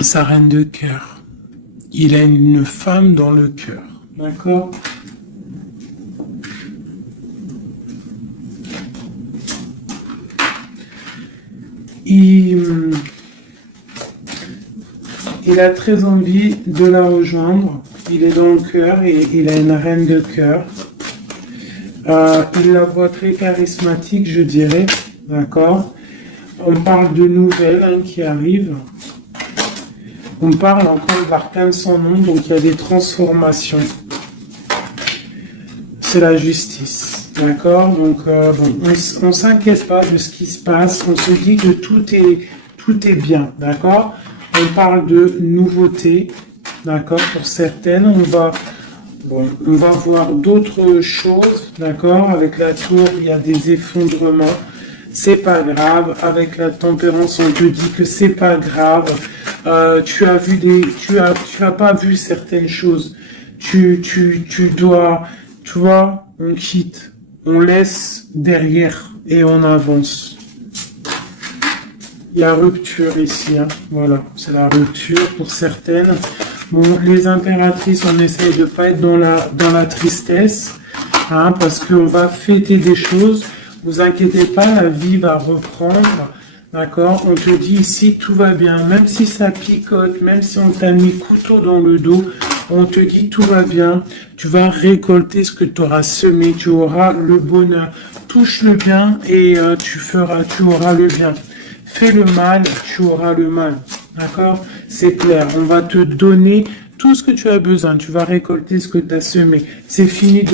Sa reine de cœur. Il a une femme dans le cœur. D'accord? Il a très envie de la rejoindre. Il est dans le cœur et il a une reine de cœur. Il la voit très charismatique, je dirais. D'accord? On parle de nouvelles hein, qui arrivent. On parle encore de l'arcane sans nom, donc il y a des transformations. C'est la justice, d'accord? Donc on ne s'inquiète pas de ce qui se passe, on se dit que tout est bien, d'accord? On parle de nouveautés, d'accord? Pour certaines, on va voir d'autres choses, d'accord? Avec la tour, il y a des effondrements. C'est pas grave. Avec la tempérance, on te dit que c'est pas grave. Tu as pas vu certaines choses. Tu dois, tu vois, on quitte, on laisse derrière et on avance. Il y a rupture ici, hein. Voilà, c'est la rupture pour certaines. Bon, les impératrices, on essaye de pas être dans la tristesse, hein, parce qu'on va fêter des choses. Vous inquiétez pas, la vie va reprendre. D'accord? On te dit ici, tout va bien. Même si ça picote, même si on t'a mis couteau dans le dos, on te dit, tout va bien. Tu vas récolter ce que tu auras semé. Tu auras le bonheur. Touche le bien et tu auras le bien. Fais le mal, tu auras le mal. D'accord? C'est clair. On va te donner tout ce que tu as besoin. Tu vas récolter ce que tu as semé. C'est fini.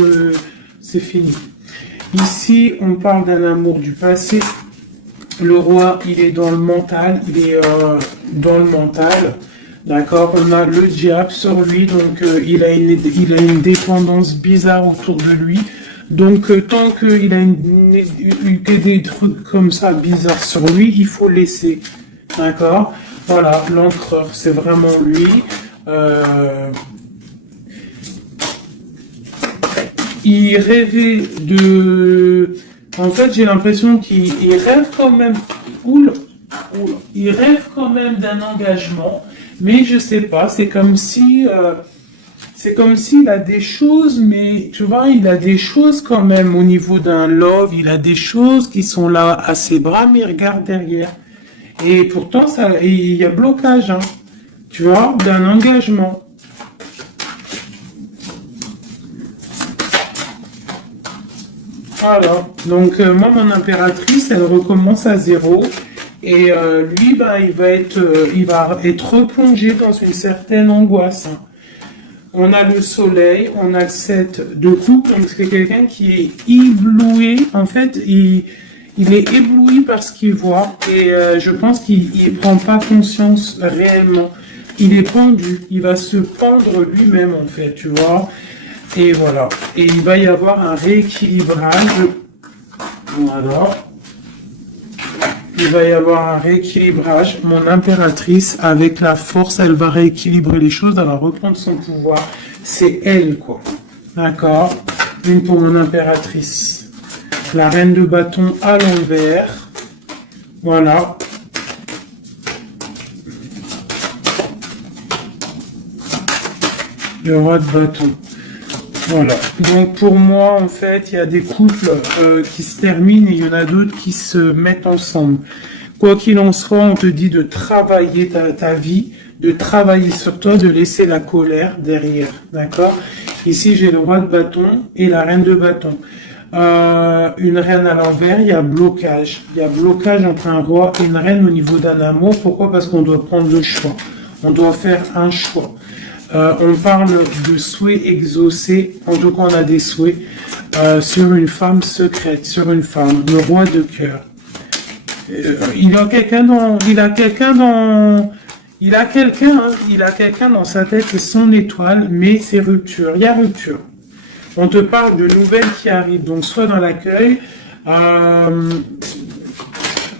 Ici, on parle d'un amour du passé. Le roi, il est dans le mental. Il est dans le mental. D'accord? On a le diable sur lui. Donc, il a une dépendance bizarre autour de lui. Donc, tant qu'il a des trucs comme ça bizarres sur lui, il faut laisser. D'accord? Voilà, l'empereur, c'est vraiment lui. Il rêvait de... En fait, j'ai l'impression qu'il rêve quand même... Il rêve quand même d'un engagement, mais je sais pas, c'est comme si... C'est comme s'il a des choses, mais tu vois, il a des choses quand même au niveau d'un love, il a des choses qui sont là à ses bras, mais il regarde derrière. Et pourtant, il y a blocage, hein, tu vois, d'un engagement. Voilà. Donc, moi, mon impératrice, elle recommence à zéro. Et lui, bah, il va être replongé dans une certaine angoisse, hein. On a le soleil, on a le 7 de coupe, donc c'est quelqu'un qui est ébloui. En fait, il est ébloui par ce qu'il voit et je pense qu'il ne prend pas conscience réellement. Il est pendu, il va se pendre lui-même en fait, tu vois. Et voilà. Et il va y avoir un rééquilibrage. Voilà. Il va y avoir un rééquilibrage. Mon impératrice, avec la force, elle va rééquilibrer les choses, elle va reprendre son pouvoir. C'est elle, quoi. D'accord? Une pour mon impératrice. La reine de bâton à l'envers. Voilà. Le roi de bâton. Voilà. Donc pour moi, en fait, il y a des couples qui se terminent et il y en a d'autres qui se mettent ensemble. Quoi qu'il en soit, on te dit de travailler ta vie, de travailler sur toi, de laisser la colère derrière. D'accord? Ici, j'ai le roi de bâton et la reine de bâton. Une reine à l'envers, il y a blocage. Il y a blocage entre un roi et une reine au niveau d'un amour. Pourquoi? Parce qu'on doit prendre le choix. On doit faire un choix. On parle de souhaits exaucés, en tout cas on a des souhaits sur une femme secrète, sur une femme, le roi de cœur. Il a quelqu'un dans sa tête, c'est son étoile, mais c'est rupture, il y a rupture. On te parle de nouvelles qui arrivent, donc soit dans l'accueil,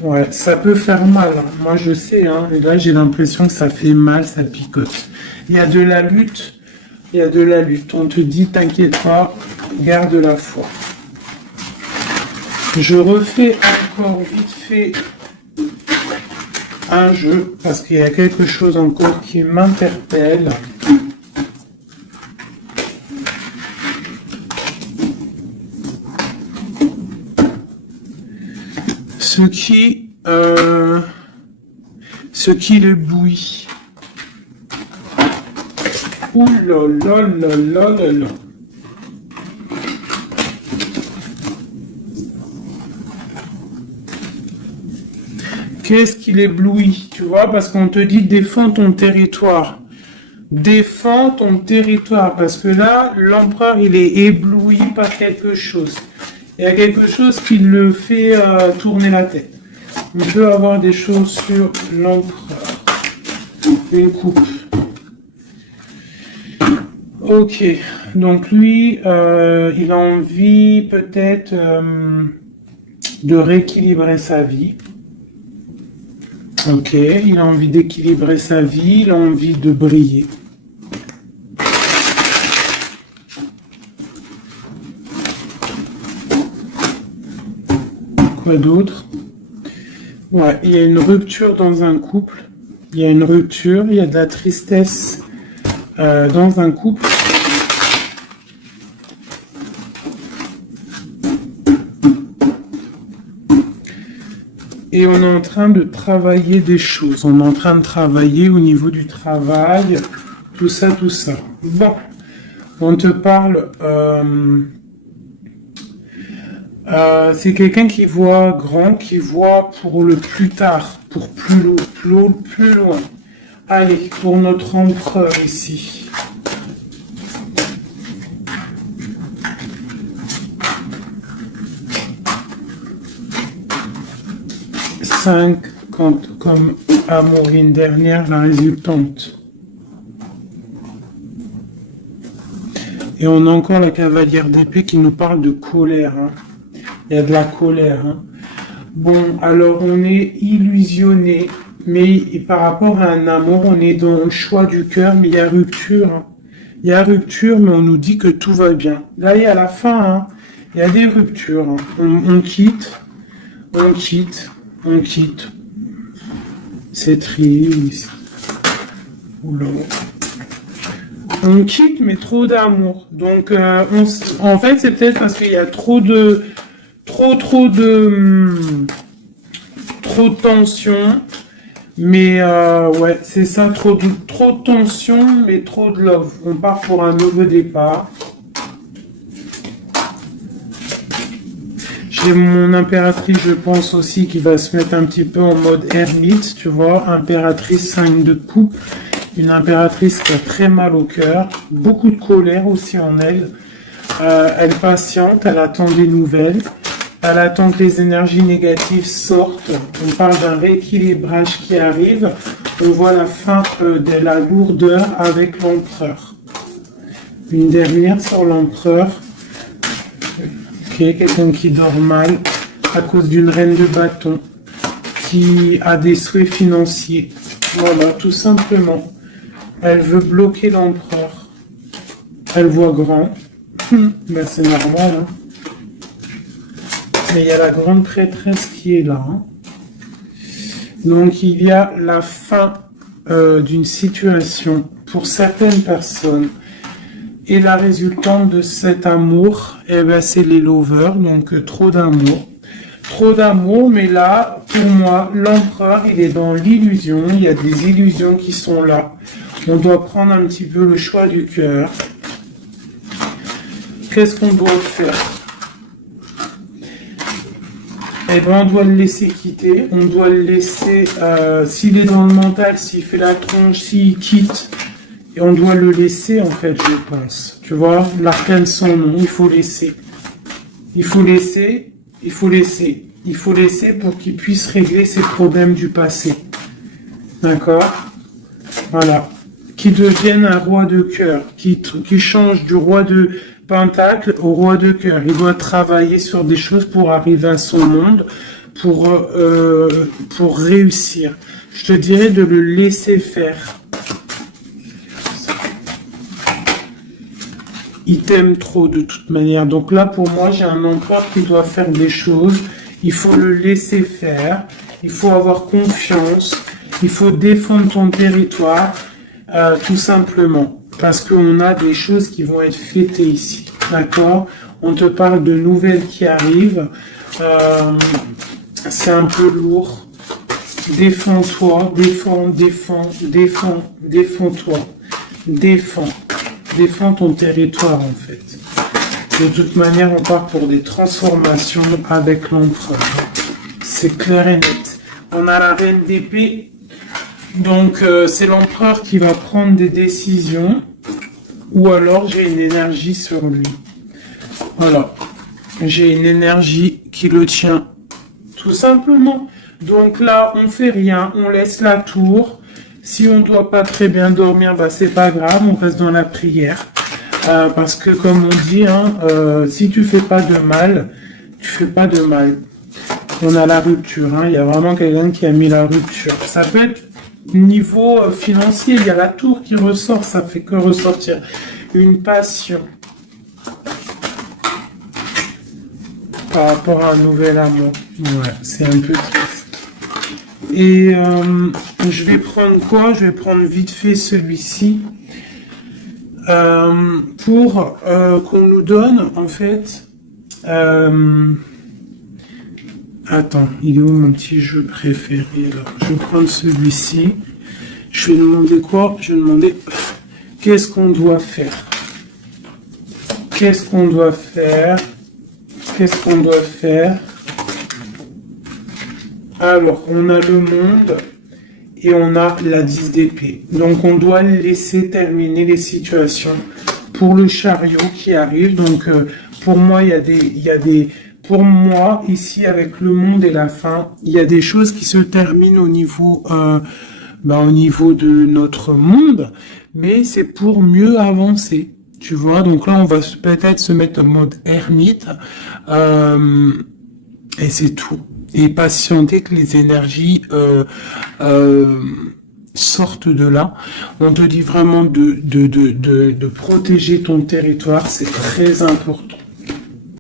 ouais, ça peut faire mal, hein. Moi je sais, hein, et là j'ai l'impression que ça fait mal, ça picote. Il y a de la lutte, On te dit, t'inquiète pas, garde la foi. Je refais encore vite fait un jeu, parce qu'il y a quelque chose encore qui m'interpelle. Ce qui l'éblouit. Ouh là là là là là là. Qu'est-ce qui l'éblouit, tu vois, parce qu'on te dit défends ton territoire. Défends ton territoire, parce que là, l'empereur, il est ébloui par quelque chose. Il y a quelque chose qui le fait tourner la tête. Il peut avoir des choses sur l'empereur. Une coupe. Ok, donc lui, il a envie peut-être de rééquilibrer sa vie. Ok, il a envie d'équilibrer sa vie, il a envie de briller. Quoi d'autre? Ouais, il y a une rupture dans un couple. Il y a une rupture, il y a de la tristesse dans un couple. Et on est en train de travailler des choses. On est en train de travailler au niveau du travail, tout ça, tout ça. Bon, on te parle... c'est quelqu'un qui voit grand, qui voit pour le plus tard, pour plus loin. Allez, pour notre empereur ici. Cinq, comme Amorine dernière, la résultante. Et on a encore la cavalière d'épée qui nous parle de colère. Hein. Il y a de la colère. Hein. Bon, alors on est illusionné, mais par rapport à un amour, on est dans le choix du cœur, mais il y a rupture. Hein. Il y a rupture, mais on nous dit que tout va bien. Là, il y a la fin. Hein. Il y a des ruptures. Hein. On quitte. C'est triste. Oula. On quitte, mais trop d'amour. Donc, en fait, c'est peut-être parce qu'il y a trop de tension. Mais ouais, c'est ça, trop de tension, mais trop de love. On part pour un nouveau départ. J'ai mon impératrice, je pense aussi, qui va se mettre un petit peu en mode ermite, tu vois. Impératrice 5 de coupe. Une impératrice qui a très mal au cœur, beaucoup de colère aussi en elle. Elle patiente, elle attend des nouvelles, elle attend que les énergies négatives sortent. On parle d'un rééquilibrage qui arrive. On voit la fin de la lourdeur avec l'empereur. Une dernière sur l'empereur. Ok, quelqu'un qui dort mal à cause d'une reine de bâton qui a des souhaits financiers. Voilà, tout simplement. Elle veut bloquer l'empereur. Elle voit grand. Ben, c'est normal. Hein. Mais il y a la grande prêtresse qui est là. Hein. Donc il y a la fin d'une situation pour certaines personnes. Et la résultante de cet amour, eh ben, c'est les lovers. Donc trop d'amour. Trop d'amour, mais là, pour moi, l'empereur, il est dans l'illusion. Il y a des illusions qui sont là. On doit prendre un petit peu le choix du cœur. Qu'est-ce qu'on doit faire? Eh ben, on doit le laisser quitter. On doit le laisser, s'il est dans le mental, s'il fait la tronche, s'il quitte. Et on doit le laisser, en fait, je pense. Tu vois, l'arcane sans nom, il faut laisser. Il faut laisser pour qu'il puisse régler ses problèmes du passé. D'accord? Voilà. Qui devienne un roi de cœur, qui change du roi de pentacle au roi de cœur. Il doit travailler sur des choses pour arriver à son monde, pour réussir. Je te dirais de le laisser faire. Il t'aime trop de toute manière. Donc là, pour moi, j'ai un empereur qui doit faire des choses. Il faut le laisser faire. Il faut avoir confiance. Il faut défendre ton territoire. Tout simplement. Parce qu'on a des choses qui vont être fêtées ici. D'accord? On te parle de nouvelles qui arrivent. C'est un peu lourd. Défends-toi. Défends-toi. Défends ton territoire, en fait. De toute manière, on part pour des transformations avec l'empereur. C'est clair et net. On a la reine d'épée. Donc, c'est l'empereur qui va prendre des décisions. Ou alors, j'ai une énergie sur lui. Voilà. J'ai une énergie qui le tient. Tout simplement. Donc là, on fait rien. On laisse la tour. Si on ne doit pas très bien dormir, bah c'est pas grave, on reste dans la prière. Parce que comme on dit, hein, si tu fais pas de mal, tu fais pas de mal. On a la rupture, hein, il y a vraiment quelqu'un qui a mis la rupture. Ça peut être niveau financier, il y a la tour qui ressort, ça fait que ressortir une passion par rapport à un nouvel amour. Ouais, c'est un peu triste. Et je vais prendre quoi? Je vais prendre vite fait celui-ci pour qu'on nous donne en fait. Attends, il est où mon petit jeu préféré là? Je vais prendre celui-ci. Je vais demander quoi? Je vais demander qu'est-ce qu'on doit faire? Qu'est-ce qu'on doit faire? Qu'est-ce qu'on doit faire? Alors, on a le monde et on a la 10 d'épée. Donc, on doit laisser terminer les situations pour le chariot qui arrive. Donc, pour moi, pour moi, ici, avec le monde et la fin, il y a des choses qui se terminent au niveau de notre monde, mais c'est pour mieux avancer. Tu vois, donc là, on va peut-être se mettre en mode ermite, et c'est tout. Et patienter que les énergies sortent de là. On te dit vraiment de protéger ton territoire, c'est très important.